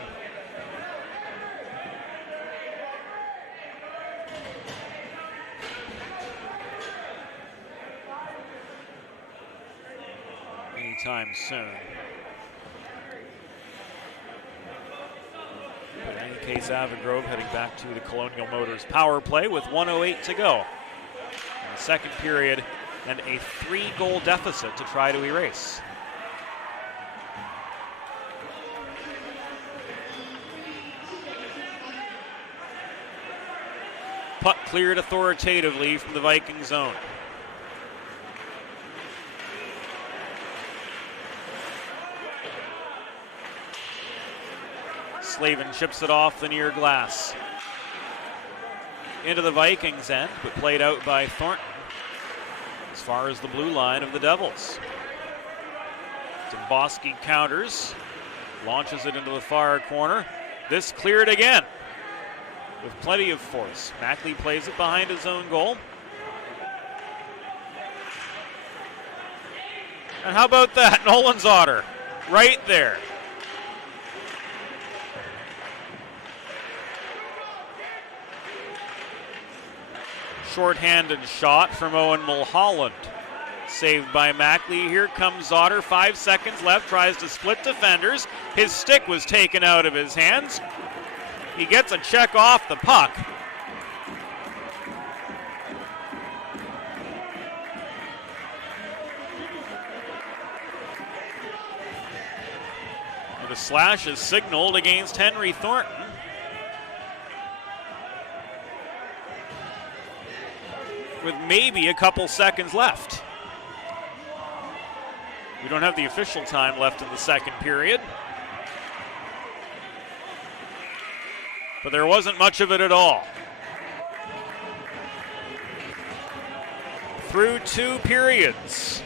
Anytime soon. But in any case, Avon Grove heading back to the Colonial Motors power play with 1:08 to go in the second period and a 3-goal deficit to try to erase. Puck cleared authoritatively from the Viking zone. Slavin chips it off the near glass. Into the Vikings' end, but played out by Thornton as far as the blue line of the Devils. Domboski counters, launches it into the far corner. This cleared again with plenty of force. Mackley plays it behind his own goal. And how about that? Nolan Zotter right there. Short-handed shot from Owen Mulholland. Saved by Mackley. Here comes Zotter. 5 seconds left. Tries to split defenders. His stick was taken out of his hands. He gets a check off the puck. The slash is signaled against Henry Thornton. With maybe a couple seconds left. We don't have the official time left in the second period. But there wasn't much of it at all. Through 2 periods.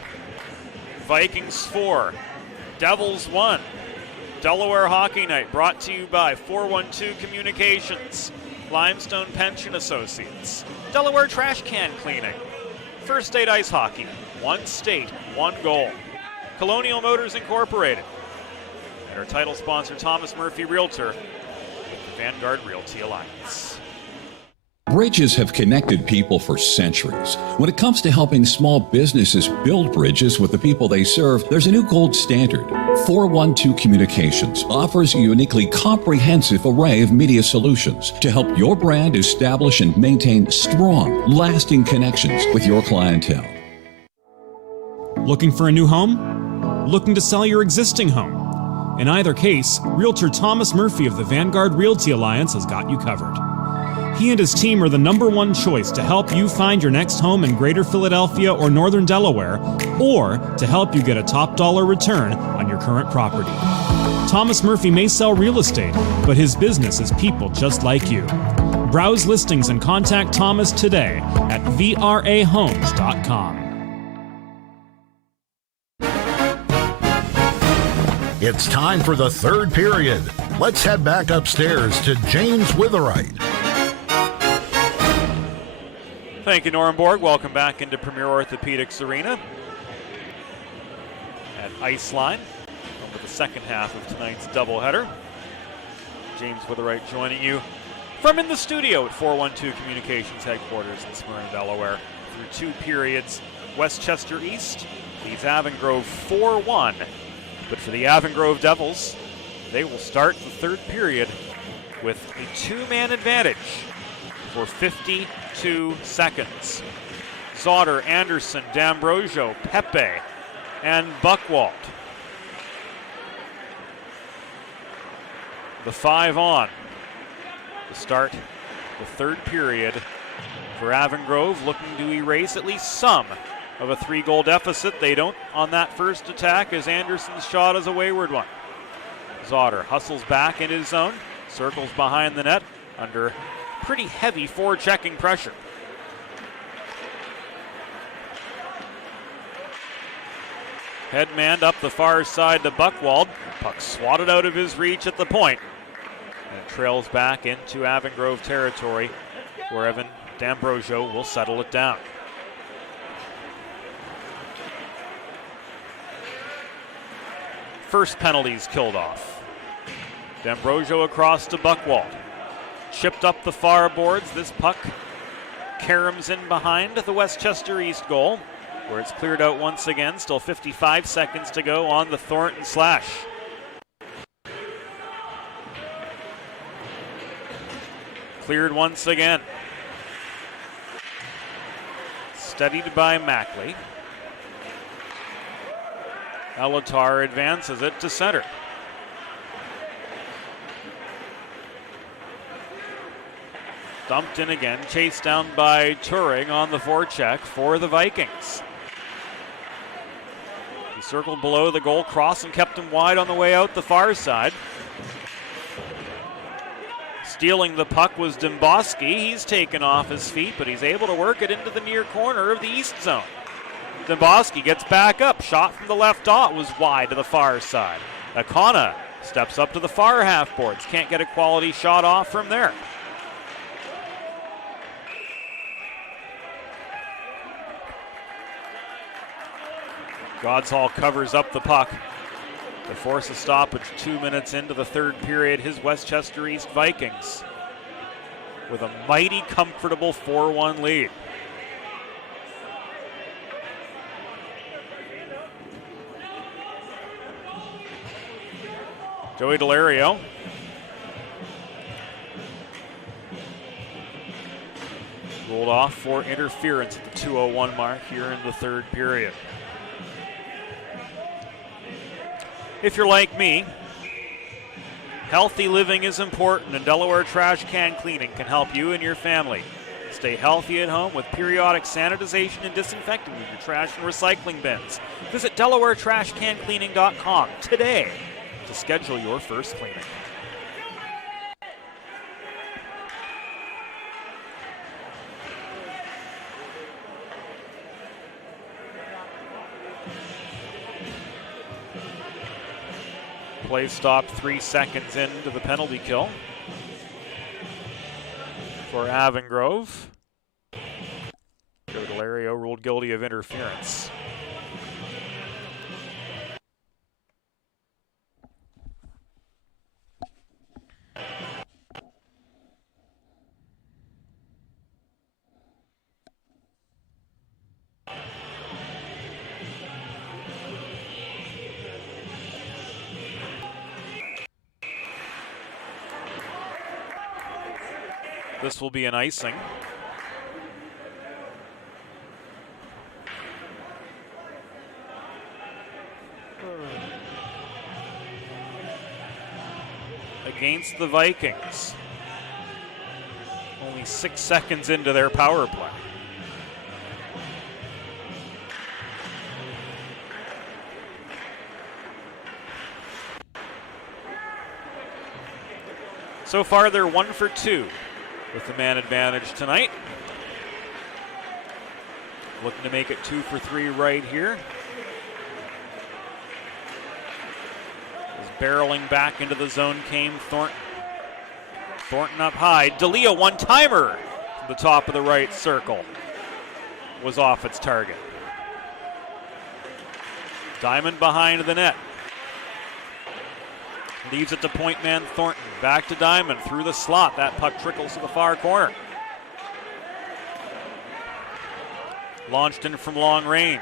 Vikings 4, Devils 1. Delaware Hockey Night brought to you by 412 Communications, Limestone Pension Associates, Delaware Trash Can Cleaning, First State Ice Hockey, 1 state, 1 goal, Colonial Motors Incorporated, and our title sponsor, Thomas Murphy Realtor, the Vanguard Realty Alliance. Bridges have connected people for centuries. When it comes to helping small businesses build bridges with the people they serve, there's a new gold standard. 412 Communications offers a uniquely comprehensive array of media solutions to help your brand establish and maintain strong, lasting connections with your clientele. Looking for a new home? Looking to sell your existing home? In either case, Realtor Thomas Murphy of the Vanguard Realty Alliance has got you covered. He and his team are the #1 choice to help you find your next home in Greater Philadelphia or Northern Delaware, or to help you get a top dollar return on your current property. Thomas Murphy may sell real estate, but his business is people just like you. Browse listings and contact Thomas today at vrahomes.com. It's time for the third period. Let's head back upstairs to James Witherite. Thank you, Norm Borg. Welcome back into Premier Orthopedics Arena at Iceline over the second half of tonight's doubleheader. James Witherite joining you from in the studio at 412 Communications headquarters in Smyrna, Delaware. Through 2 periods, Westchester East leads Avon Grove 4-1. But for the Avon Grove Devils, They will start the third period with a two-man advantage for 52 seconds. Zotter, Anderson, D'Ambrosio, Pepe, and Buchwald. The 5 on to start the third period for Avon Grove, looking to erase at least some of a 3-goal deficit. They don't on that first attack, as Anderson's shot is a wayward one. Zotter hustles back into his zone, circles behind the net under pretty heavy forechecking pressure. Headman up the far side to Buchwald. Puck swatted out of his reach at the point. And it trails back into Avon Grove territory, where Evan D'Ambrosio will settle it down. First penalty's killed off. D'Ambrosio across to Buchwald. Chipped up the far boards. This puck caroms in behind the Westchester East goal, where it's cleared out once again. Still 55 seconds to go on the Thornton slash. Cleared once again. Steadied by Mackley. Elatar advances it to center. Dumped in again, chased down by Turing on the forecheck for the Vikings. He circled below the goal cross and kept him wide on the way out the far side. Stealing the puck was Demboski. He's taken off his feet, but he's able to work it into the near corner of the east zone. Demboski gets back up. Shot from the left dot was wide to the far side. Akana steps up to the far half boards. Can't get a quality shot off from there. Godshall covers up the puck to force a stoppage 2 minutes into the third period. His Westchester East Vikings with a mighty comfortable 4-1 lead. Joey Delario. Rolled off for interference at the 2:01 mark here in the third period. If you're like me, healthy living is important, and Delaware Trash Can Cleaning can help you and your family stay healthy at home with periodic sanitization and disinfecting of your trash and recycling bins. Visit DelawareTrashCanCleaning.com today to schedule your first cleaning. Play stopped 3 seconds into the penalty kill for Avon Grove. Joe Delario ruled guilty of interference. This will be an icing. Against the Vikings. Only 6 seconds into their power play. So far, they're 1 for 2 with the man advantage tonight. Looking to make it 2 for 3 right here. As barreling back into the zone came Thornton. Thornton up high. D'Elia one-timer to the top of the right circle. Was off its target. Diamond behind the net. Leaves it to point man Thornton. Back to Diamond through the slot. That puck trickles to the far corner. Launched in from long range.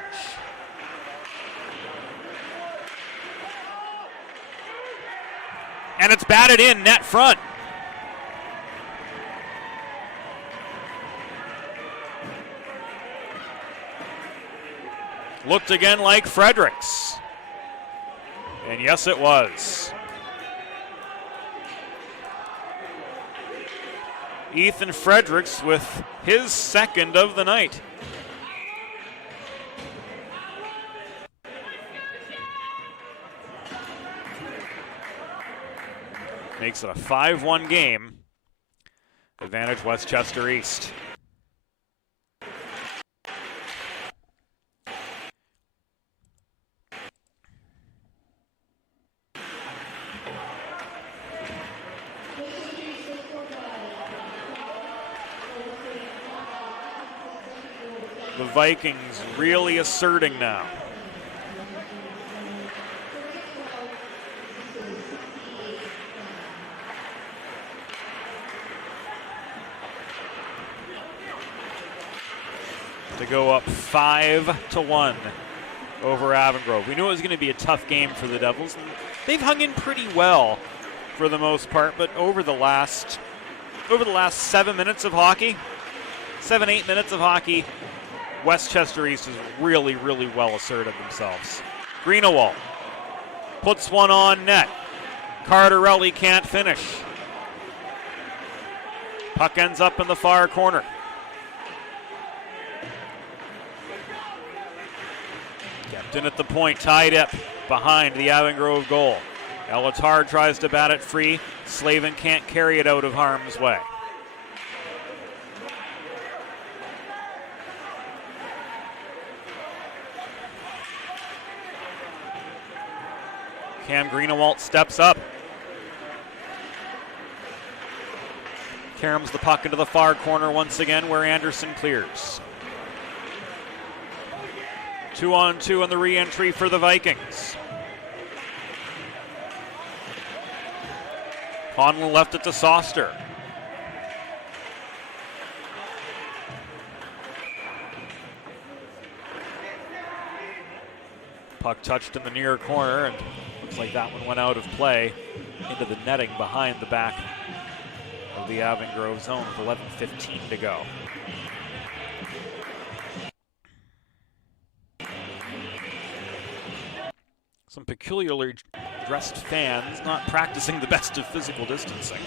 And it's batted in net front. Looked again like Fredericks. And yes, it was. Ethan Fredericks with his second of the night. Makes it a 5-1 game. Advantage Westchester East. The Vikings really asserting now. To go up 5-1 over Avon Grove. We knew it was going to be a tough game for the Devils, and they've hung in pretty well for the most part, but over the last 7 minutes of hockey, 7-8 minutes of hockey, Westchester East has really, really well asserted themselves. Greenawalt puts one on net. Cardarelli can't finish. Puck ends up in the far corner. Kept in at the point, tied up behind the Avon Grove goal. Elatar tries to bat it free. Slavin can't carry it out of harm's way. Cam Greenawalt steps up. Caroms the puck into the far corner once again where Anderson clears. 2-on-2 on the re-entry for the Vikings. Conlon left it to Soster. Puck touched in the near corner, and looks like that one went out of play into the netting behind the back of the Avon Grove zone with 11:15 to go. Some peculiarly dressed fans not practicing the best of physical distancing.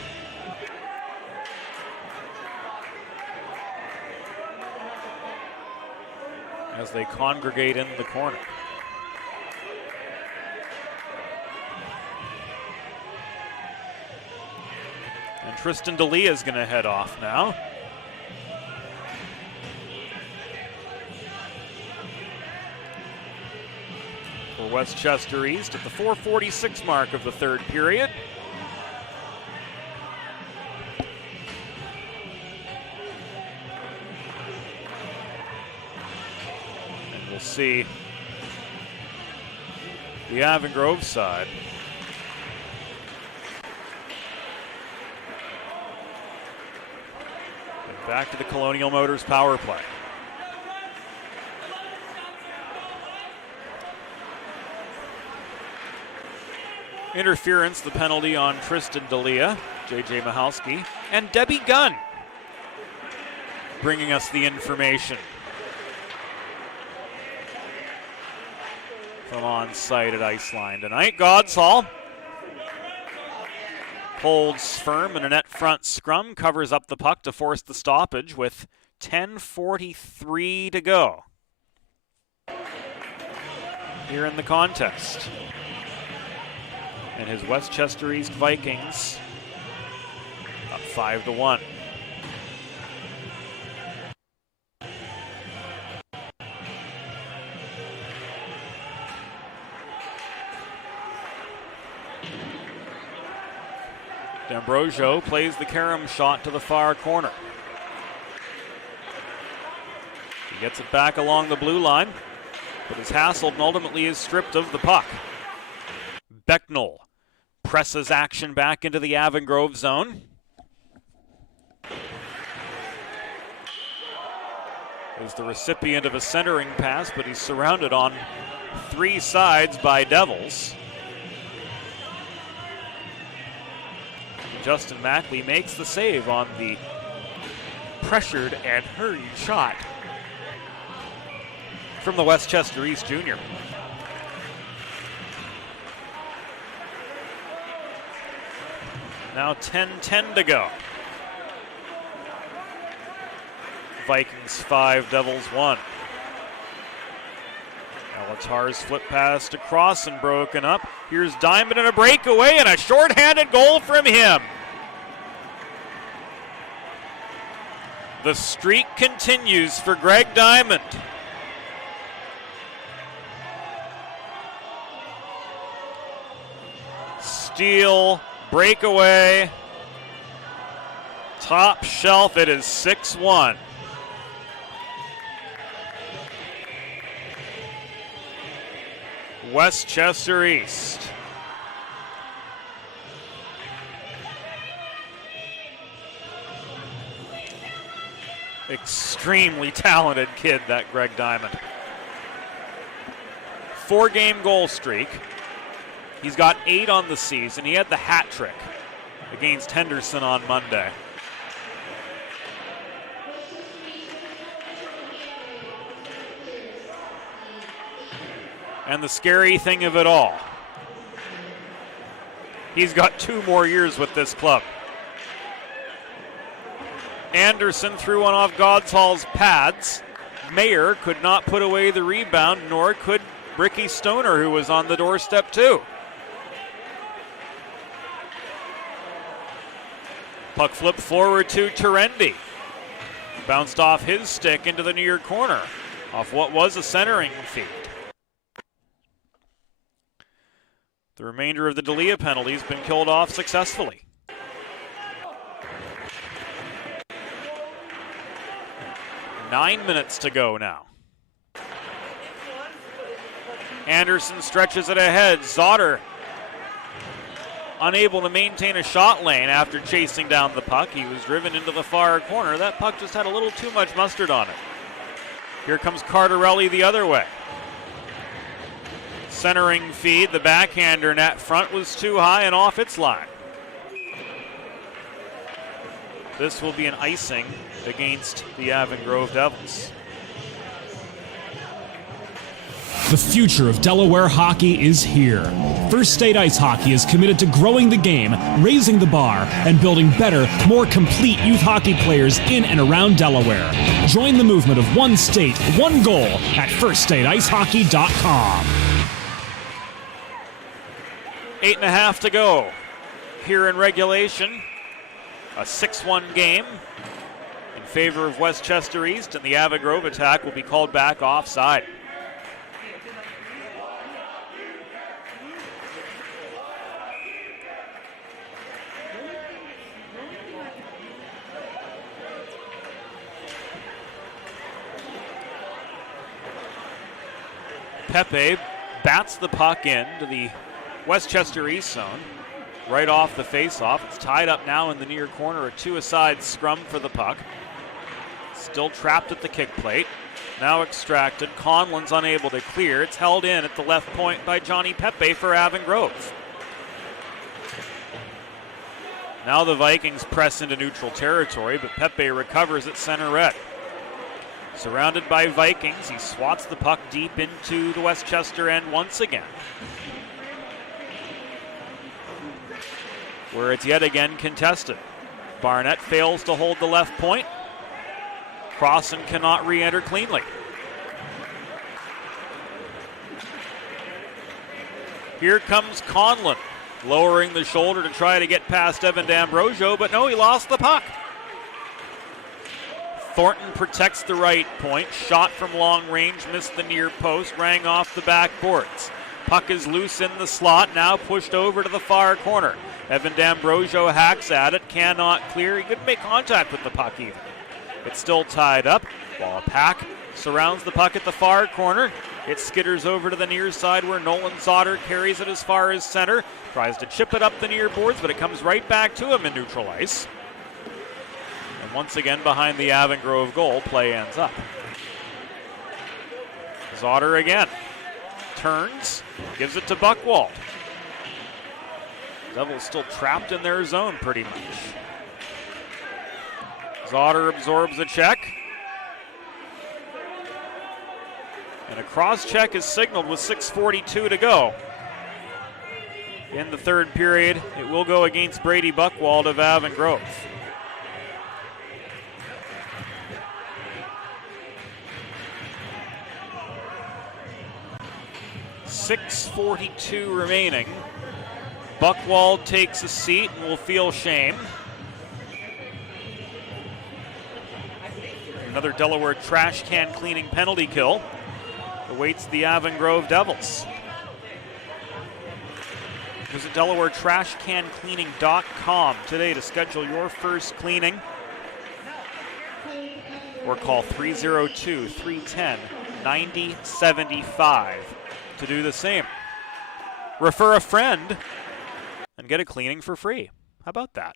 As they congregate in the corner. And Tristan D'Elia is going to head off now. For Westchester East at the 4:46 mark of the third period. And we'll see the Avon Grove side. And back to the Colonial Motors power play. Interference, the penalty on Tristan D'Elia, J.J. Michalski, and Debbie Gunn bringing us the information from on site at Iceline tonight. Godshall holds firm in a net front scrum, covers up the puck to force the stoppage with 10:43 to go here in the contest. And his Westchester East Vikings up 5-1. D'Ambrosio plays the carom shot to the far corner. He gets it back along the blue line, but is hassled and ultimately is stripped of the puck. Becknell presses action back into the Avon Grove zone. Is the recipient of a centering pass, but he's surrounded on three sides by Devils. Justin Mackley makes the save on the pressured and hurried shot from the Westchester East junior. Now 10-10 to go. Vikings 5, Devils 1. Alatar's flip pass to Cross and broken up. Here's Diamond and a breakaway and a shorthanded goal from him. The streak continues for Greg Diamond. Steal, breakaway, top shelf. It is 6-1. Westchester East. Extremely talented kid, that Greg Diamond. 4-game goal streak. He's got 8 on the season. He had the hat trick against Henderson on Monday. And the scary thing of it all, he's got 2 more years with this club. Anderson threw one off Godshall's pads. Mayer could not put away the rebound, nor could Ricky Stoner, who was on the doorstep too. Puck flipped forward to Terendi. Bounced off his stick into the near corner, off what was a centering feed. The remainder of the D'Elia penalty has been killed off successfully. Nine minutes to go now. Anderson stretches it ahead. Zotter unable to maintain a shot lane after chasing down the puck. He was driven into the far corner. That puck just had a little too much mustard on it. Here comes Cardarelli the other way. Centering feed, the backhander net front was too high and off its line. This will be an icing against the Avon Grove Devils. The future of Delaware hockey is here. First State Ice Hockey is committed to growing the game, raising the bar, and building better, more complete youth hockey players in and around Delaware. Join the movement of one state, one goal at firststateicehockey.com. 8.5 to go here in regulation. A 6-1 game in favor of Westchester East, and the Avon Grove attack will be called back offside. Pepe bats the puck into the Westchester East zone, right off the face-off. It's tied up now in the near corner, a 2-a-side scrum for the puck. Still trapped at the kick plate. Now extracted. Conlon's unable to clear. It's held in at the left point by Johnny Pepe for Avon Grove. Now the Vikings press into neutral territory, but Pepe recovers at center red. Surrounded by Vikings, he swats the puck deep into the Westchester end once again, where it's yet again contested. Barnett fails to hold the left point. Crossan cannot re-enter cleanly. Here comes Conlon, lowering the shoulder to try to get past Evan D'Ambrosio, but no, he lost the puck. Thornton protects the right point. Shot from long range, missed the near post, rang off the backboards. Puck is loose in the slot, now pushed over to the far corner. Evan D'Ambrosio hacks at it, cannot clear. He couldn't make contact with the puck even. It's still tied up. While Pack surrounds the puck at the far corner. It skitters over to the near side where Nolan Zotter carries it as far as center. Tries to chip it up the near boards, but it comes right back to him in neutral ice. And once again behind the Avon Grove goal, play ends up. Zotter again. Turns, gives it to Buchwald. Devils still trapped in their zone pretty much. Zotter absorbs a check. And a cross check is signaled with 6:42 to go. In the third period, it will go against Brady Buchwald of Avon Grove. .642 remaining. Buchwald takes a seat and will feel shame. Another Delaware trash can cleaning penalty kill awaits the Avon Grove Devils. Visit DelawareTrashCanCleaning.com today to schedule your first cleaning, or call 302-310-9075 to do the same. Refer a friend and get a cleaning for free. How about that?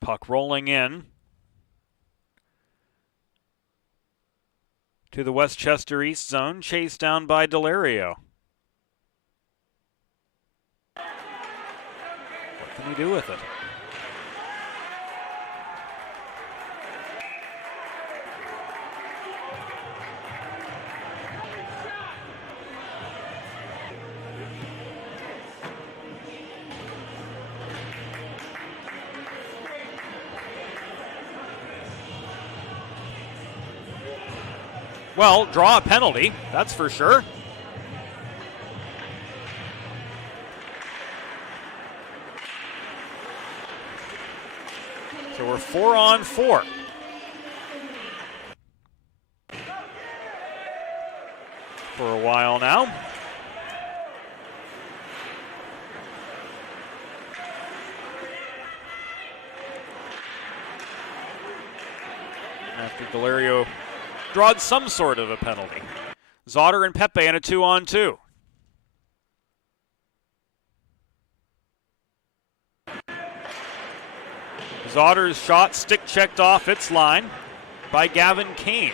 Puck rolling in to the Westchester East zone, chased down by Delario. What can he do with it? Well, draw a penalty, that's for sure. So we're 4-on-4. For a while now. After Delario drawed some sort of a penalty. Zotter and Pepe in a 2-on-2. Zotter's shot stick checked off its line by Gavin Kane.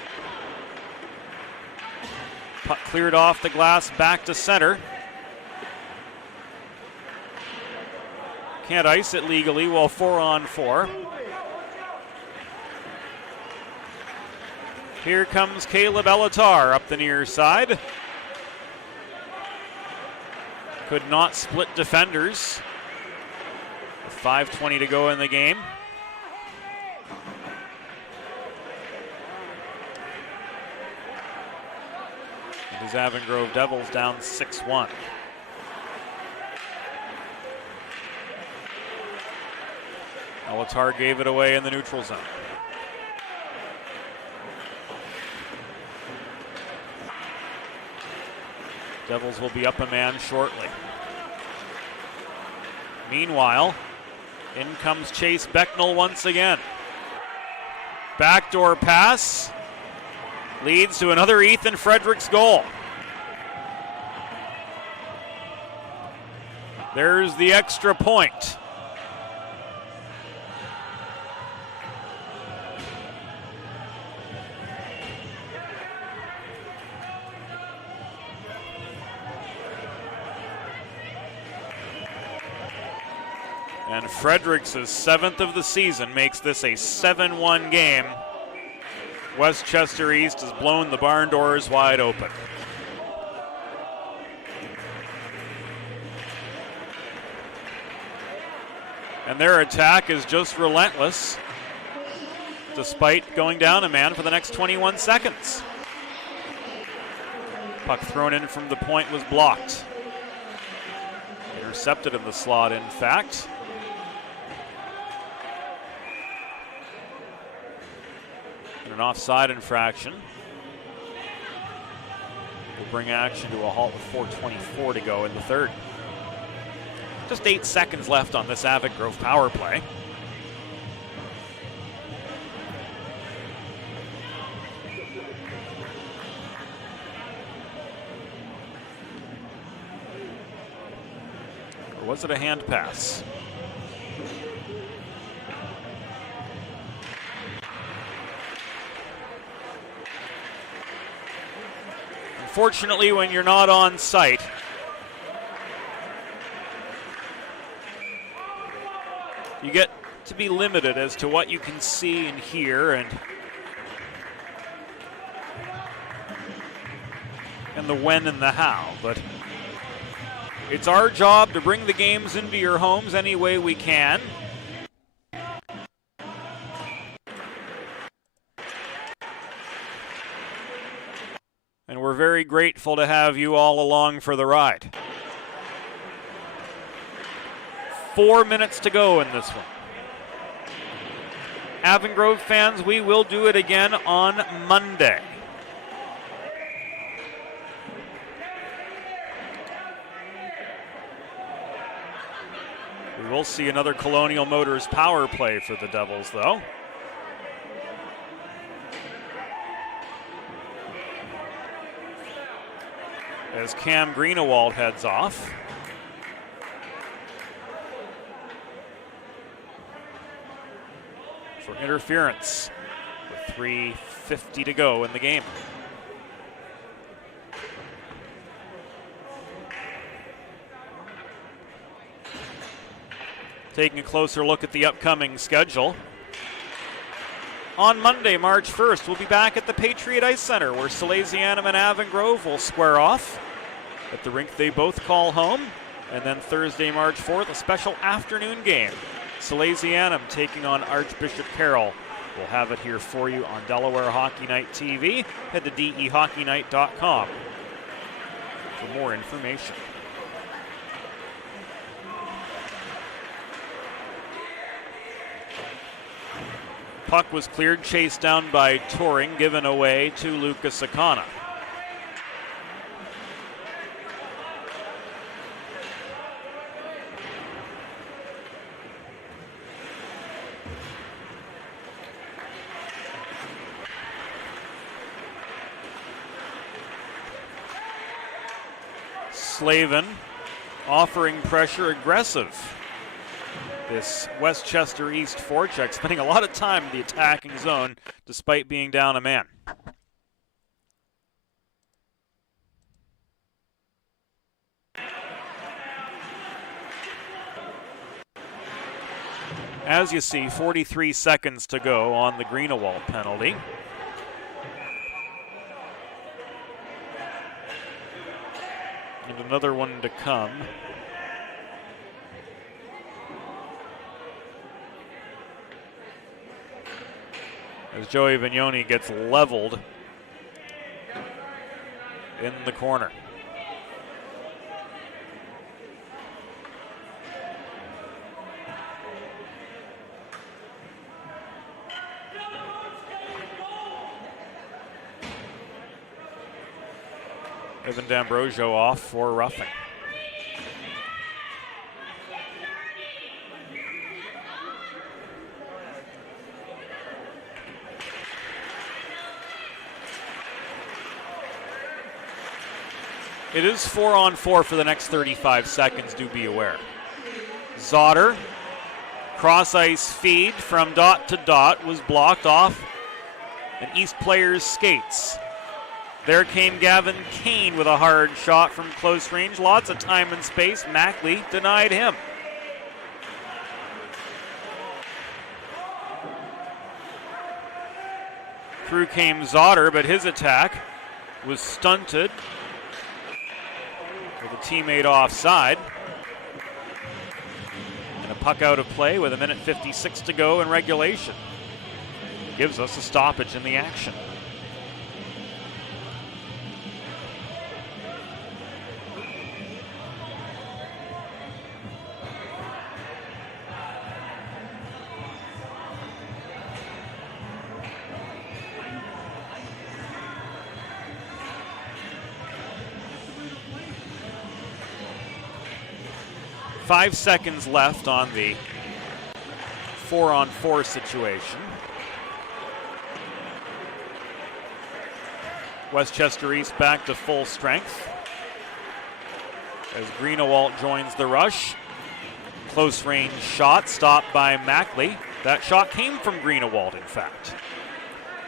Puck cleared off the glass back to center. Can't ice it legally while 4-on-4. Here comes Caleb Elatar up the near side. Could not split defenders. With 5:20 to go in the game. And his Avon Grove Devils down 6-1. Elatar gave it away in the neutral zone. Devils will be up a man shortly. Meanwhile, in comes Chase Becknell once again. Backdoor pass leads to another Ethan Fredericks goal. There's the extra point. And Fredericks' 7th of the season makes this a 7-1 game. Westchester East has blown the barn doors wide open. And their attack is just relentless, despite going down a man for the next 21 seconds. Puck thrown in from the point was blocked. Intercepted in the slot, in fact. An offside infraction will bring action to a halt with 4:24 to go in the third. Just 8 seconds left on this Avon Grove power play. Or was it a hand pass? Unfortunately, when you're not on site, you get to be limited as to what you can see and hear, and the when and the how. But it's our job to bring the games into your homes any way we can. And we're very grateful to have you all along for the ride. 4 minutes to go in this one. Avon Grove fans, we will do it again on Monday. We will see another Colonial Motors power play for the Devils, though. As Cam Greenewald heads off. For interference with 3:50 to go in the game. Taking a closer look at the upcoming schedule. On Monday, March 1st, we'll be back at the Patriot Ice Center, where Salesianum and Avon Grove will square off at the rink they both call home. And then Thursday, March 4th, a special afternoon game. Salesianum taking on Archbishop Carroll. We'll have it here for you on Delaware Hockey Night TV. Head to dehockeynight.com for more information. Puck was cleared, chased down by Turing, given away to Lucas Akana. Slavin offering pressure, aggressive. This Westchester East forecheck spending a lot of time in the attacking zone despite being down a man. As you see, 43 seconds to go on the Greenewald penalty. And another one to come. As Joey Vignoni gets leveled in the corner. Evan D'Ambrosio off for roughing. It is 4-on-4 for the next 35 seconds, do be aware. Zotter, cross-ice feed from dot to dot, was blocked off an East player's skates. There came Gavin Kane with a hard shot from close range. Lots of time and space. Mackley denied him. Through came Zotter, but his attack was stunted with a teammate offside. And a puck out of play with 1:56 to go in regulation. Gives us a stoppage in the action. Five seconds left on the 4-on-4 situation. Westchester East back to full strength as Greenewald joins the rush. Close range shot stopped by Mackley. That shot came from Greenewald, in fact.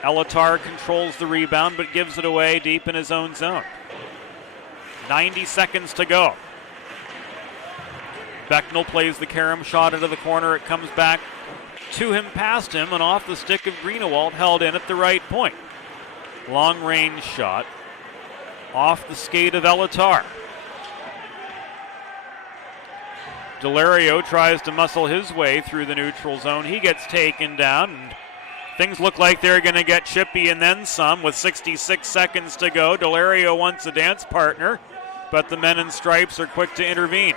Elatar controls the rebound but gives it away deep in his own zone. 90 seconds to go. Becknell plays the carom shot into the corner. It comes back to him, past him, and off the stick of Greenewald, held in at the right point. Long range shot off the skate of Elatar. Delario tries to muscle his way through the neutral zone. He gets taken down, and things look like they're going to get chippy and then some with 66 seconds to go. Delario wants a dance partner, but the men in stripes are quick to intervene.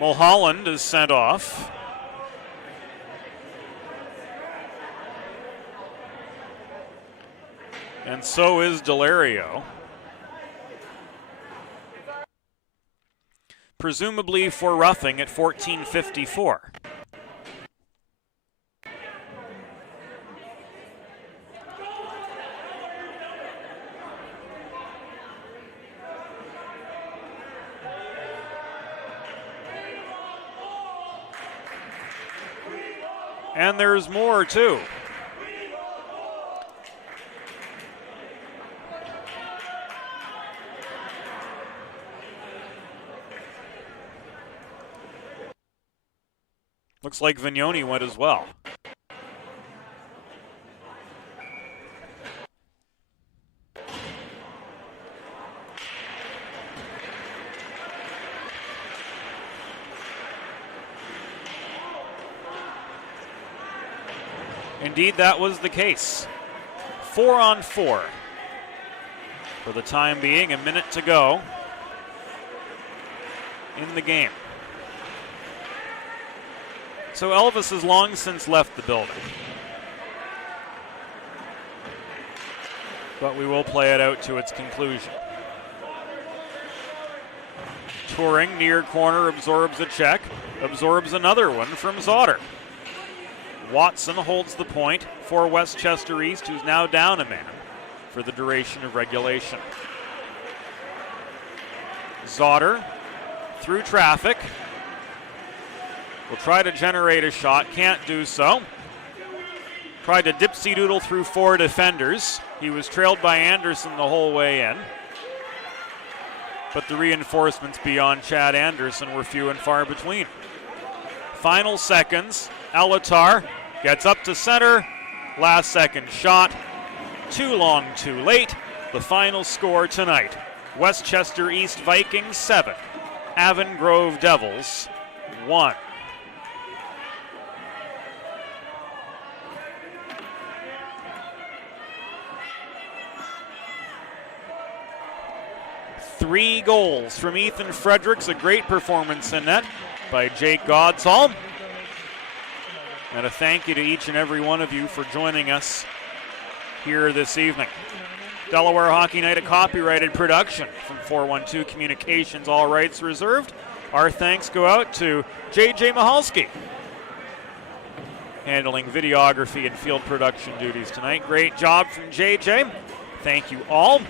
Mulholland is sent off. And so is Delario. Presumably for roughing at 14:54. And there's more too. Looks like Vignoni went as well. Indeed, that was the case. 4-on-4 for the time being. A minute to go in the game. So Elvis has long since left the building. But we will play it out to its conclusion. Touring near corner, absorbs a check, absorbs another one from Zotter. Watson holds the point for Westchester East, who's now down a man for the duration of regulation. Zotter through traffic. Will try to generate a shot, can't do so. Tried to dipsy-doodle through 4 defenders. He was trailed by Anderson the whole way in. But the reinforcements beyond Chad Anderson were few and far between. Final seconds, Elatar gets up to center. Last second shot, too long, too late. The final score tonight, Westchester East Vikings 7, Avon Grove Devils 1. Three goals from Ethan Fredericks, a great performance in net by Jake Godshall. And a thank you to each and every one of you for joining us here this evening. Delaware Hockey Night, a copyrighted production from 412 Communications, all rights reserved. Our thanks go out to JJ Mahalski, handling videography and field production duties tonight. Great job from JJ. Thank you all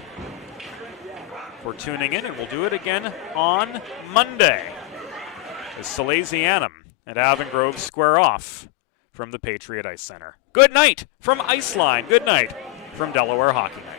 for tuning in, and we'll do it again on Monday as Salesianum and Avon Grove square off from the Patriot Ice Center. Good night from Iceline. Good night from Delaware Hockey Night.